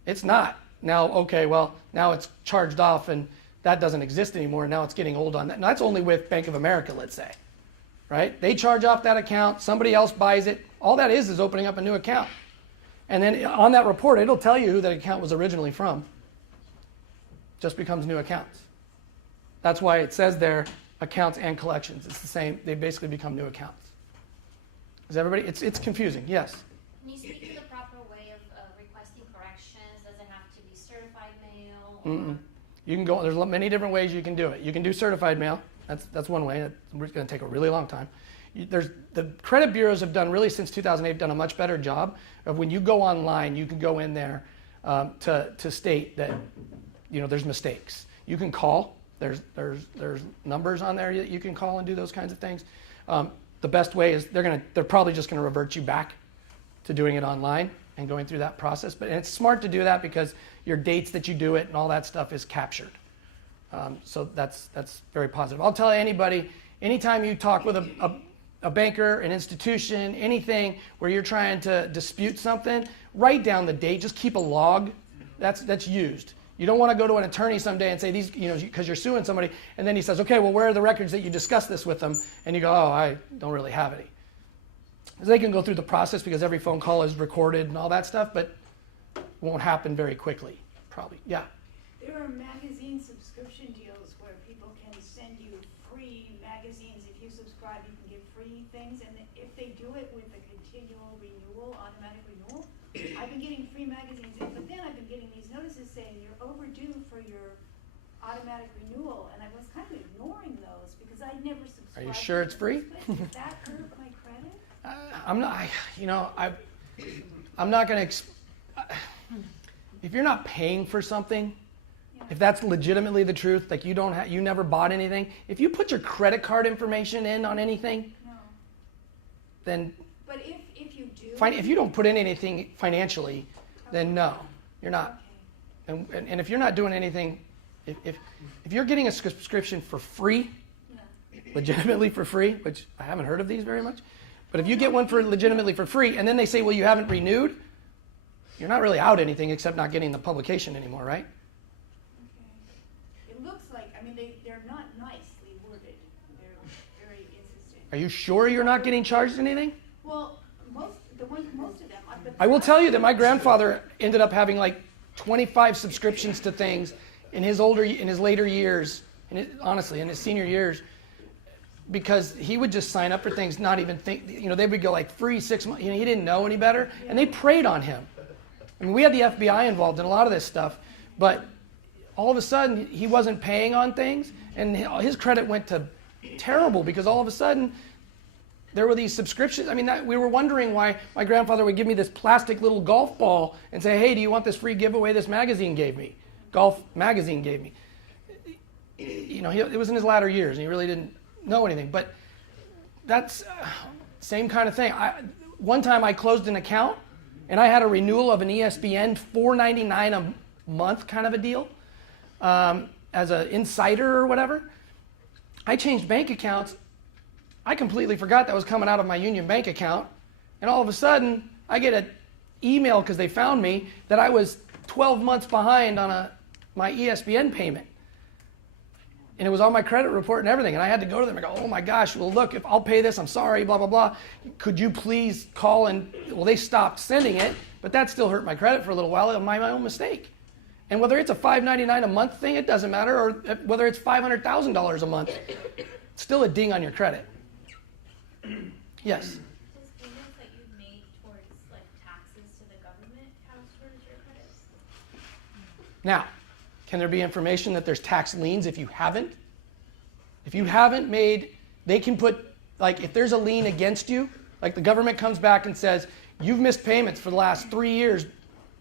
It's not. Now, okay, well, now it's charged off and that doesn't exist anymore. Now it's getting old on that. And that's only with Bank of America, let's say, right? They charge off that account. Somebody else buys it. All that is opening up a new account. And then on that report, it'll tell you who that account was originally from. Just becomes new accounts. That's why it says there, accounts and collections. It's the same. They basically become new accounts. Is everybody? It's confusing. Yes. Can you speak to the proper way of requesting corrections? Does it have to be certified mail? Mm-mm. You can go. There's many different ways you can do it. You can do certified mail. That's one way. It's going to take a really long time. The credit bureaus have done really since 2008 done a much better job of when you go online, you can go in there to state that there's mistakes. You can call. There's numbers on there that you can call and do those kinds of things. The best way is they're probably just going to revert you back to doing it online and going through that process. But it's smart to do that because your dates that you do it and all that stuff is captured. So that's very positive. I'll tell anybody, anytime you talk with a banker, an institution, anything where you're trying to dispute something, write down the date. Just keep a log. That's used. You don't want to go to an attorney someday and say these, because you're suing somebody, and then he says, okay, well, where are the records that you discussed this with them? And you go, oh, I don't really have any. They can go through the process because every phone call is recorded and all that stuff, but it won't happen very quickly, probably. Yeah. There are magazine subscription deals where people can send you free magazines. If you subscribe, you can get free things. And if they do it with a continual renewal, automatic renewal, I've been getting free magazines. But then I've been getting these notices saying you're overdue for your automatic renewal. And I was kind of ignoring those because I'd never subscribed. Are you sure it's free? Does that hurt my credit? I'm not going to. If you're not paying for something, if that's legitimately the truth, like you never bought anything. If you put your credit card information in on anything, No. then. But if you do. If you don't put in anything financially, then no, you're not. Okay. And if you're not doing anything, if you're getting a subscription for free, legitimately for free, which I haven't heard of these very much. But if you get one for legitimately for free, and then they say, well, you haven't renewed, you're not really out anything except not getting the publication anymore, right? Okay. It looks like, they're not nicely worded. They're very insistent. Are you sure you're not getting charged anything? Well, most of them. I will tell you that my grandfather ended up having like 25 subscriptions to things in his later years, honestly, in his senior years, because he would just sign up for things, not even think, they would go like free 6 months, he didn't know any better, and they preyed on him. I mean, we had the FBI involved in a lot of this stuff, but all of a sudden he wasn't paying on things, and his credit went to terrible because all of a sudden there were these subscriptions. I mean, we were wondering why my grandfather would give me this plastic little golf ball and say, hey, do you want this free giveaway this magazine gave me? Golf magazine gave me. You know, it was in his latter years, and he really didn't know anything. But that's same kind of thing. One time I closed an account, and I had a renewal of an ESPN $4.99 a month kind of a deal as an insider or whatever. I changed bank accounts. I completely forgot that was coming out of my Union Bank account. And all of a sudden, I get an email because they found me that I was 12 months behind on my ESPN payment. And it was on my credit report and everything. And I had to go to them and go, oh my gosh, well look, if I'll pay this, I'm sorry, blah, blah, blah. Could you please call and, well, they stopped sending it, but that still hurt my credit for a little while. It was my own mistake. And whether it's a $5.99 a month thing, it doesn't matter, or whether it's $500,000 a month, it's still a ding on your credit. Yes? Does payments that you've made towards like taxes to the government count towards your credit? Now, can there be information that there's tax liens if you haven't? If you haven't made, they can put, like if there's a lien against you, like the government comes back and says, you've missed payments for the last 3 years,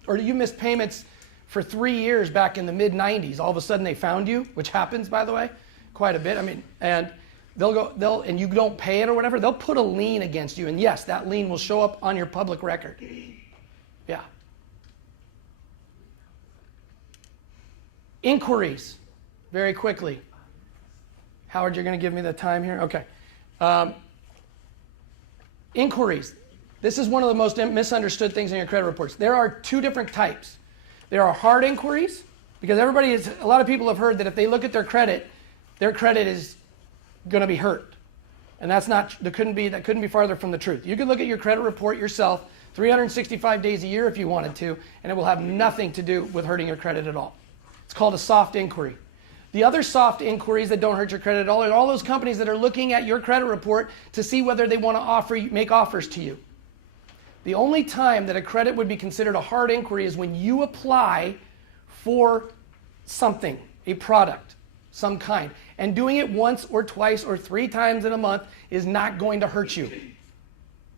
or you missed payments for 3 years back in the mid-90s. All of a sudden they found you, which happens, by the way, quite a bit. I mean, and and you don't pay it or whatever, they'll put a lien against you. And yes, that lien will show up on your public record. Yeah. Inquiries, very quickly. Howard, you're going to give me the time here? Okay. Inquiries. This is one of the most misunderstood things in your credit reports. There are two different types. There are hard inquiries, because a lot of people have heard that if they look at their credit is going to be hurt. And that couldn't be farther from the truth. You could look at your credit report yourself 365 days a year if you wanted to, and it will have nothing to do with hurting your credit at all. It's called a soft inquiry. The other soft inquiries that don't hurt your credit at all are all those companies that are looking at your credit report to see whether they want to make offers to you. The only time that a credit would be considered a hard inquiry is when you apply for something, a product, some kind. And doing it once or twice or 3 times in a month is not going to hurt you.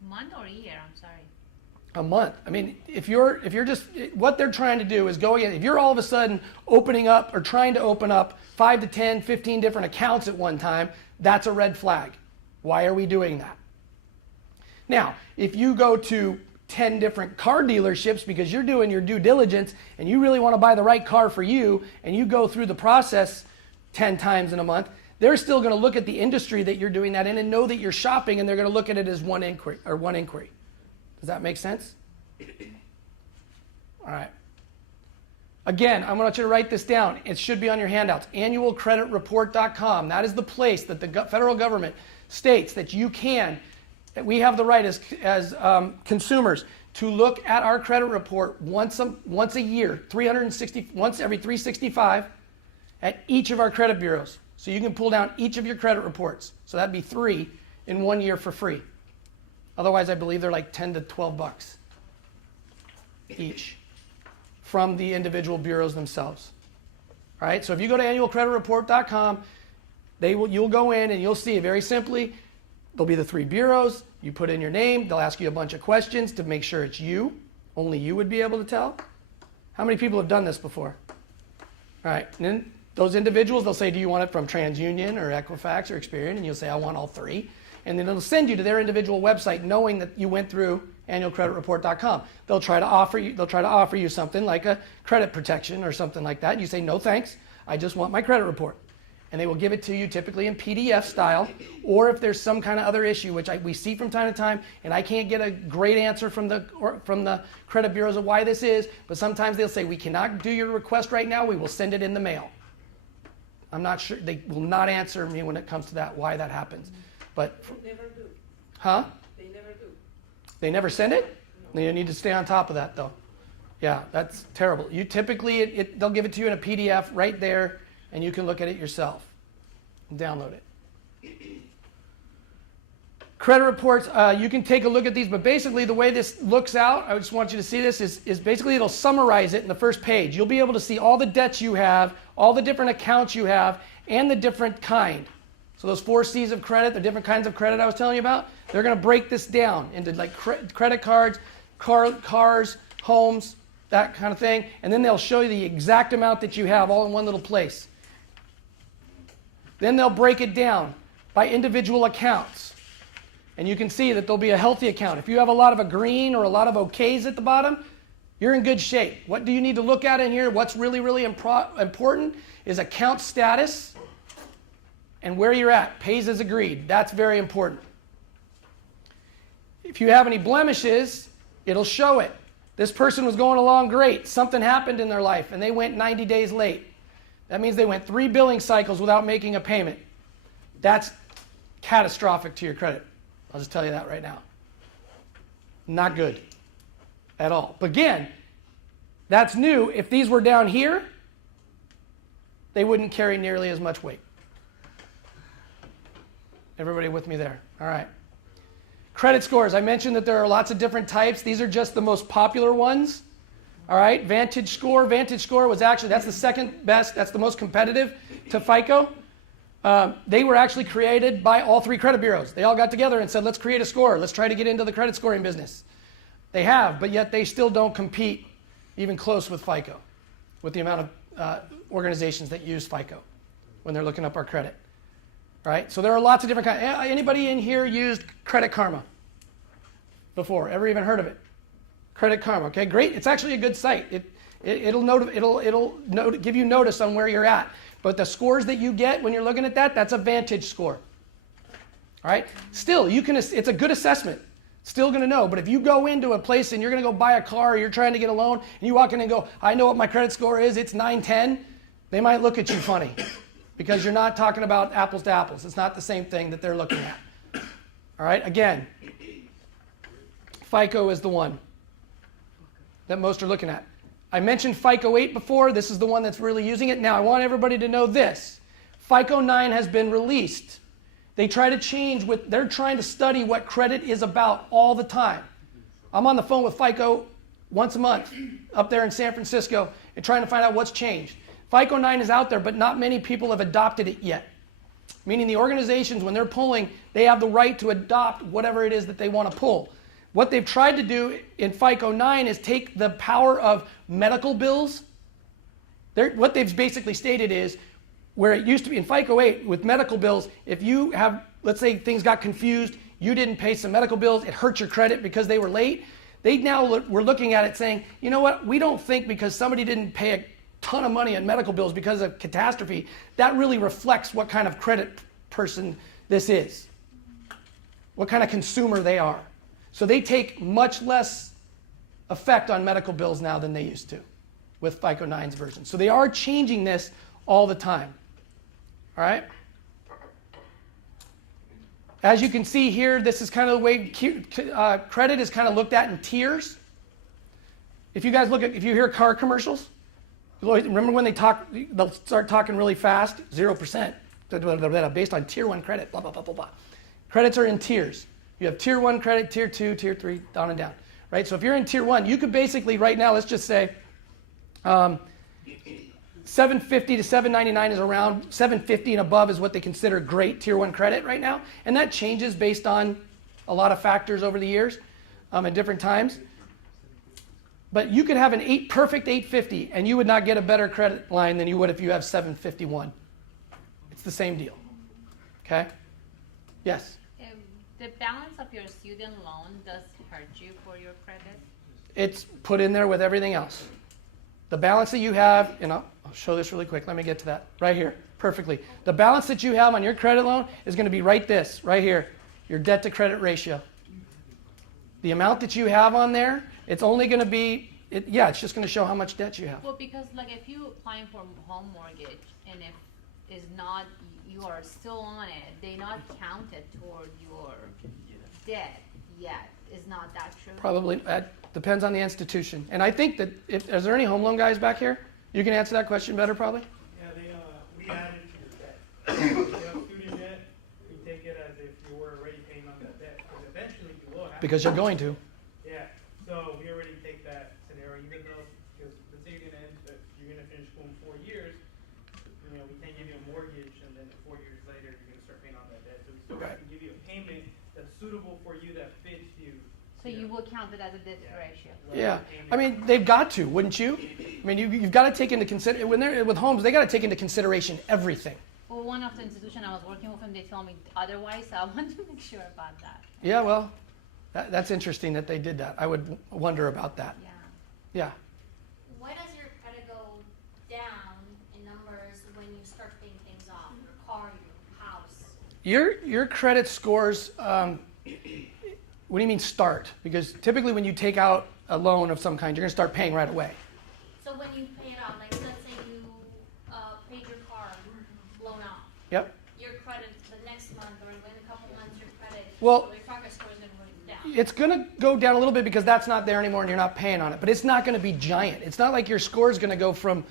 Month or year? I'm sorry. A month. I mean, if you're just, what they're trying to do is if you're all of a sudden opening up or trying to open up 5 to 10, 15 different accounts at one time, that's a red flag. Why are we doing that? Now, if you go to 10 different car dealerships because you're doing your due diligence and you really want to buy the right car for you, and you go through the process 10 times in a month, they're still going to look at the industry that you're doing that in and know that you're shopping, and they're going to look at it as one inquiry. Does that make sense? All right. Again, I want you to write this down. It should be on your handouts. Annualcreditreport.com. That is the place that the federal government states that we have the right as consumers to look at our credit report once a year, once every 365 at each of our credit bureaus. So you can pull down each of your credit reports. So that'd be 3 in 1 year for free. Otherwise, I believe they're like $10 to $12 each from the individual bureaus themselves. All right, so if you go to annualcreditreport.com, you'll go in and you'll see very simply, there'll be the 3 bureaus. You put in your name. They'll ask you a bunch of questions to make sure it's you. Only you would be able to tell. How many people have done this before? All right, and then those individuals, they'll say, do you want it from TransUnion or Equifax or Experian? And you'll say, I want all 3. And then it'll send you to their individual website knowing that you went through annualcreditreport.com. They'll try to offer you something like a credit protection or something like that. And you say, no thanks, I just want my credit report. And they will give it to you typically in PDF style, or if there's some kind of other issue, which we see from time to time, and I can't get a great answer from the credit bureaus of why this is, but sometimes they'll say, we cannot do your request right now, we will send it in the mail. I'm not sure, they will not answer me when it comes to that, why that happens. But, They never do. huh? They never do. They never send it? No. You need to stay on top of that though. Yeah, that's terrible. You typically, they'll give it to you in a PDF right there, and you can look at it yourself and download it. Credit reports, you can take a look at these, but basically the way this looks out, I just want you to see this, is basically it'll summarize it in the first page. You'll be able to see all the debts you have, all the different accounts you have, and the different kind. So those 4 C's of credit, the different kinds of credit I was telling you about, they're going to break this down into like credit cards, cars, homes, that kind of thing, and then they'll show you the exact amount that you have all in one little place. Then they'll break it down by individual accounts. And you can see that there'll be a healthy account. If you have a lot of a green or a lot of okays at the bottom, you're in good shape. What do you need to look at in here? What's really, really important is account status and where you're at. Pays as agreed. That's very important. If you have any blemishes, it'll show it. This person was going along great. Something happened in their life and they went 90 days late. That means they went 3 billing cycles without making a payment. That's catastrophic to your credit. I'll just tell you that right now. Not good at all. But again, that's new. If these were down here, they wouldn't carry nearly as much weight. Everybody with me there? All right. Credit scores. I mentioned that there are lots of different types. These are just the most popular ones. All right. Vantage score. Vantage score was actually, that's the second best. That's the most competitive to FICO. They were actually created by all 3 credit bureaus. They all got together and said, let's create a score. Let's try to get into the credit scoring business. They have, but yet they still don't compete even close with FICO, with the amount of organizations that use FICO when they're looking up our credit. All right? So there are lots of different kinds. Anybody in here used Credit Karma before? Ever even heard of it? Credit Karma. Okay, great. It's actually a good site. It'll give you notice on where you're at. But the scores that you get when you're looking at that, that's a Vantage score. All right? Still, it's a good assessment. Still going to know. But if you go into a place and you're going to go buy a car or you're trying to get a loan and you walk in and go, I know what my credit score is, it's 910, they might look at you funny because you're not talking about apples to apples. It's not the same thing that they're looking at. All right? Again, FICO is the one that most are looking at. I mentioned FICO 8 before. This is the one that's really using it. Now, I want everybody to know this. FICO 9 has been released. They try to change they're trying to study what credit is about all the time. I'm on the phone with FICO once a month up there in San Francisco and trying to find out what's changed. FICO 9 is out there, but not many people have adopted it yet. Meaning the organizations, when they're pulling, they have the right to adopt whatever it is that they want to pull. What they've tried to do in FICO 9 is take the power of medical bills. What they've basically stated is, where it used to be in FICO 8 with medical bills, if you have, let's say things got confused, you didn't pay some medical bills, it hurt your credit because they were late, they now were looking at it saying, you know what, we don't think because somebody didn't pay a ton of money on medical bills because of catastrophe, that really reflects what kind of credit person this is, what kind of consumer they are. So they take much less effect on medical bills now than they used to with FICO 9's version. So they are changing this all the time. All right? As you can see here, this is kind of the way credit is kind of looked at in tiers. If you guys if you hear car commercials, remember when they'll start talking really fast, 0%, based on tier 1 credit, blah, blah, blah, blah, blah. Credits are in tiers. You have tier 1 credit, tier 2, tier 3, down and down. Right? So if you're in tier 1, you could basically right now, let's just say 750 to 799 is around 750 and above is what they consider great tier 1 credit right now. And that changes based on a lot of factors over the years at different times. But you could have an perfect 850 and you would not get a better credit line than you would if you have 751. It's the same deal. Okay? Yes? The balance of your student loan does hurt you for your credit? It's put in there with everything else. The balance that you have, and I'll show this really quick. Let me get to that. Right here, perfectly. The balance that you have on your credit loan is going to be right here, your debt to credit ratio. The amount that you have on there, it's only going to be, it's just going to show how much debt you have. Well, because like if you applying for home mortgage and if it's not, you are still on it, they not counted toward your debt yet. Is not that true? Probably. Depends on the institution. And I think that is there any home loan guys back here? You can answer that question better probably? Yeah, we add it to your debt. If you have student debt, we take it as if you were already paying on that debt. because you're going to. Yeah, so we already take that scenario, even though, because let's say you're gonna finish school in 4 years, you know, we can't give you a mortgage, and then 4 years later, you're gonna start paying on that debt, so we still have to give you a payment that's suitable for you, that fits you. So you will count it as a debt ratio. Yeah, I mean, they've got to, wouldn't you? I mean, you've got to take into consideration, when they're with homes, they got to take into consideration everything. Well, one of the institutions I was working with, and they told me otherwise, so I want to make sure about that. Yeah, well, that's interesting that they did that. I would wonder about that. Yeah. Yeah. Why does your credit go down in numbers when you start paying things off? Your car, your house? Your credit scores, what do you mean start? Because typically when you take out a loan of some kind, you're going to start paying right away. So when you pay it off, like let's say you paid your car loan off. Yep. Your credit the next month or in a couple months, your credit, Well, your credit score is going to go down. it's going to go down a little bit because that's not there anymore and you're not paying on it. But it's not going to be giant. It's not like your score is going to go from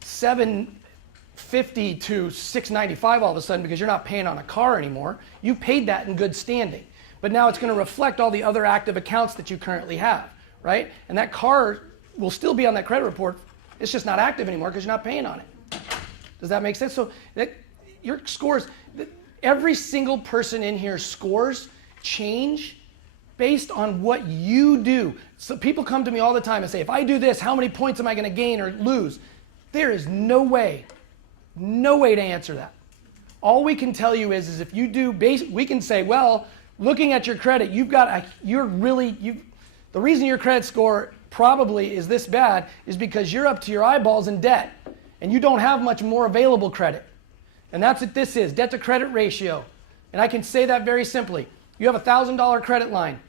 750 to 695 all of a sudden because you're not paying on a car anymore. You paid that in good standing. But now it's going to reflect all the other active accounts that you currently have, right? And that car will still be on that credit report. It's just not active anymore because you're not paying on it. Does that make sense? So your scores, every single person in here scores change based on what you do. So people come to me all the time and say, if I do this, how many points am I going to gain or lose? There is no way to answer that. All we can tell you is if you do, we can say, well, looking at your credit, the reason your credit score probably is this bad is because you're up to your eyeballs in debt and you don't have much more available credit. And that's what this is, debt to credit ratio. And I can say that very simply. You have a $1,000 credit line.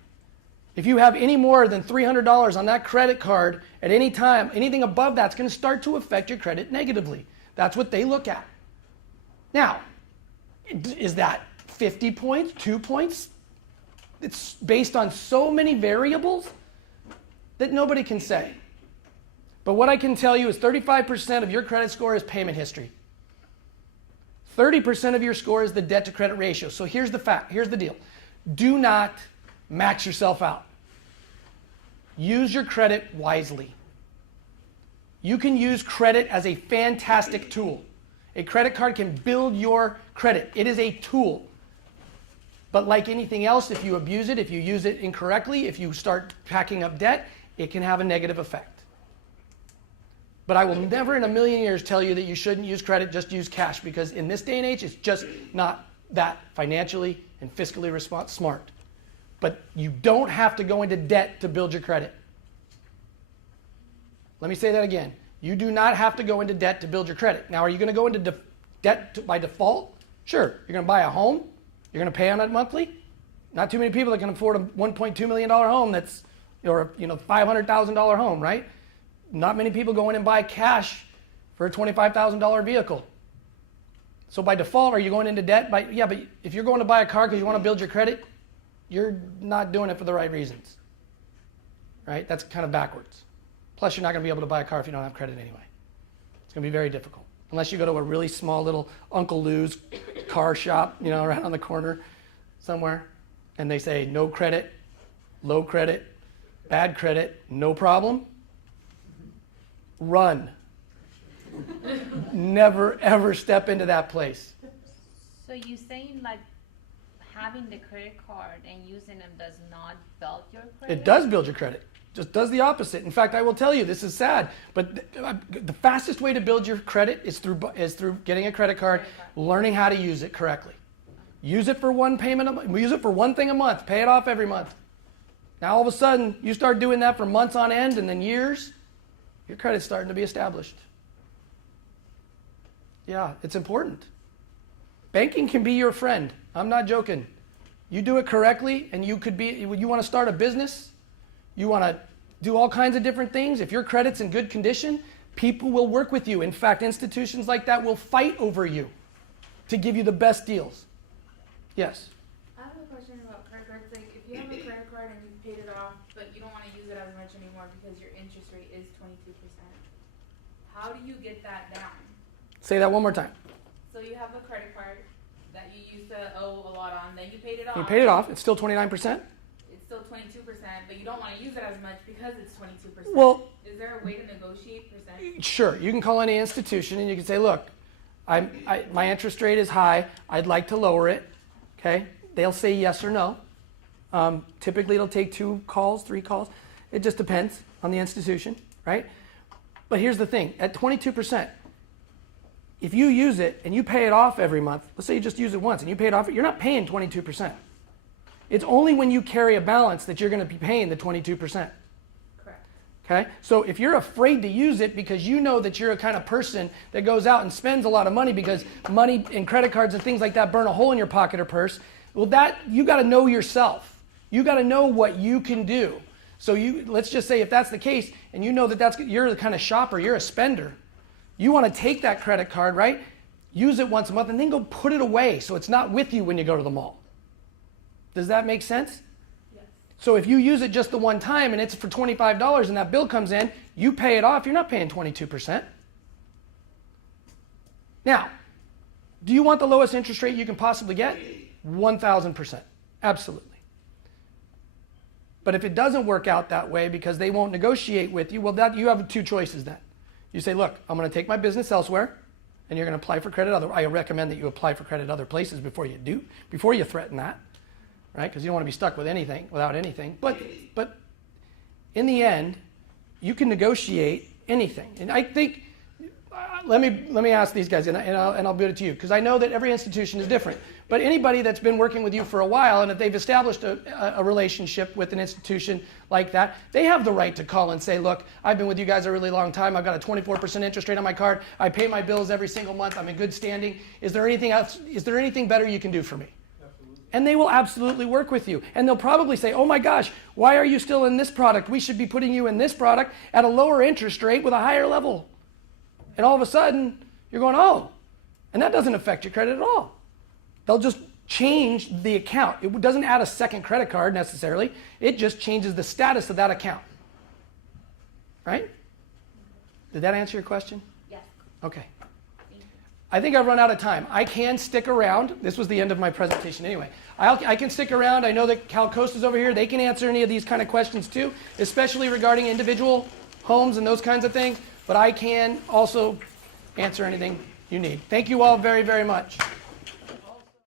If you have any more than $300 on that credit card at any time, anything above that's going to start to affect your credit negatively. That's what they look at. Now, is that 50 points, 2 points? It's based on so many variables that nobody can say. But what I can tell you is 35% of your credit score is payment history. 30% of your score is the debt to credit ratio. So here's the deal. Do not max yourself out. Use your credit wisely. You can use credit as a fantastic tool. A credit card can build your credit. It is a tool. But like anything else, if you abuse it, if you use it incorrectly, if you start packing up debt, it can have a negative effect. But I will never in a million years tell you that you shouldn't use credit, just use cash, because in this day and age, it's just not that financially and fiscally smart. But you don't have to go into debt to build your credit. Let me say that again. You do not have to go into debt to build your credit. Now, are you going to go into debt by default? Sure. You're going to buy a home. You're going to pay on it monthly. Not too many people that can afford a $1.2 million home or a $500,000 home, right? Not many people go in and buy cash for a $25,000 vehicle. So by default, are you going into debt? But if you're going to buy a car because you want to build your credit, you're not doing it for the right reasons, right? That's kind of backwards. Plus, you're not going to be able to buy a car if you don't have credit anyway. It's going to be very difficult. Unless you go to a really small little Uncle Lou's car shop, right on the corner somewhere, and they say no credit, low credit, bad credit, no problem. Run. Never, ever step into that place. So you saying like having the credit card and using them does not build your credit? It does build your credit. Just does the opposite. In fact, I will tell you, this is sad, but the fastest way to build your credit is through getting a credit card, learning how to use it correctly. Use it for one payment a month. Use it for one thing a month. Pay it off every month. Now all of a sudden, you start doing that for months on end and then years, your credit's starting to be established. Yeah, it's important. Banking can be your friend. I'm not joking. You do it correctly and you want to start a business, you want to do all kinds of different things. If your credit's in good condition, people will work with you. In fact, institutions like that will fight over you to give you the best deals. Yes? I have a question about credit cards. Like, if you have a credit card and you've paid it off, but you don't want to use it as much anymore because your interest rate is 22%, how do you get that down? Say that one more time. So you have a credit card that you used to owe a lot on, then you paid it off. You paid it off. It's still 29%? It's still 22%. but you don't wanna use it as much because it's 22%. Well- Is there a way to negotiate percent? Sure, you can call any institution and you can say, look, my interest rate is high, I'd like to lower it, okay? They'll say yes or no. Typically it'll take 2 calls, 3 calls. It just depends on the institution, right? But here's the thing, at 22%, if you use it and you pay it off every month, let's say you just use it once and you pay it off, you're not paying 22%. It's only when you carry a balance that you're going to be paying the 22%. Correct. Okay? So if you're afraid to use it because you know that you're a kind of person that goes out and spends a lot of money because money and credit cards and things like that burn a hole in your pocket or purse, well, that you got to know yourself. You got to know what you can do. So let's just say if that's the case and you know that you're the kind of shopper, you're a spender. You want to take that credit card, right? Use it once a month and then go put it away so it's not with you when you go to the mall. Does that make sense? Yes. So if you use it just the one time and it's for $25 and that bill comes in, you pay it off, you're not paying 22%. Now, do you want the lowest interest rate you can possibly get? 1,000%. Absolutely. But if it doesn't work out that way because they won't negotiate with you, well, you have 2 choices then. You say, look, I'm going to take my business elsewhere and you're going to apply for credit. I recommend that you apply for credit other places before you threaten that. Right? Because you don't want to be stuck with anything, without anything. But in the end, you can negotiate anything. And I think, let me ask these guys, and I'll put it to you, because I know that every institution is different. But anybody that's been working with you for a while, and if they've established a relationship with an institution like that, they have the right to call and say, look, I've been with you guys a really long time. I've got a 24% interest rate on my card. I pay my bills every single month. I'm in good standing. Is there anything else? Is there anything better you can do for me? And they will absolutely work with you. And they'll probably say, oh my gosh, why are you still in this product? We should be putting you in this product at a lower interest rate with a higher level. And all of a sudden, you're going, oh, and that doesn't affect your credit at all. They'll just change the account. It doesn't add a second credit card necessarily. It just changes the status of that account. Right? Did that answer your question? Yes. Okay. I think I've run out of time. I can stick around. This was the end of my presentation anyway. I can stick around. I know that Cal Costa's over here. They can answer any of these kind of questions too, especially regarding individual homes and those kinds of things. But I can also answer anything you need. Thank you all very, very much.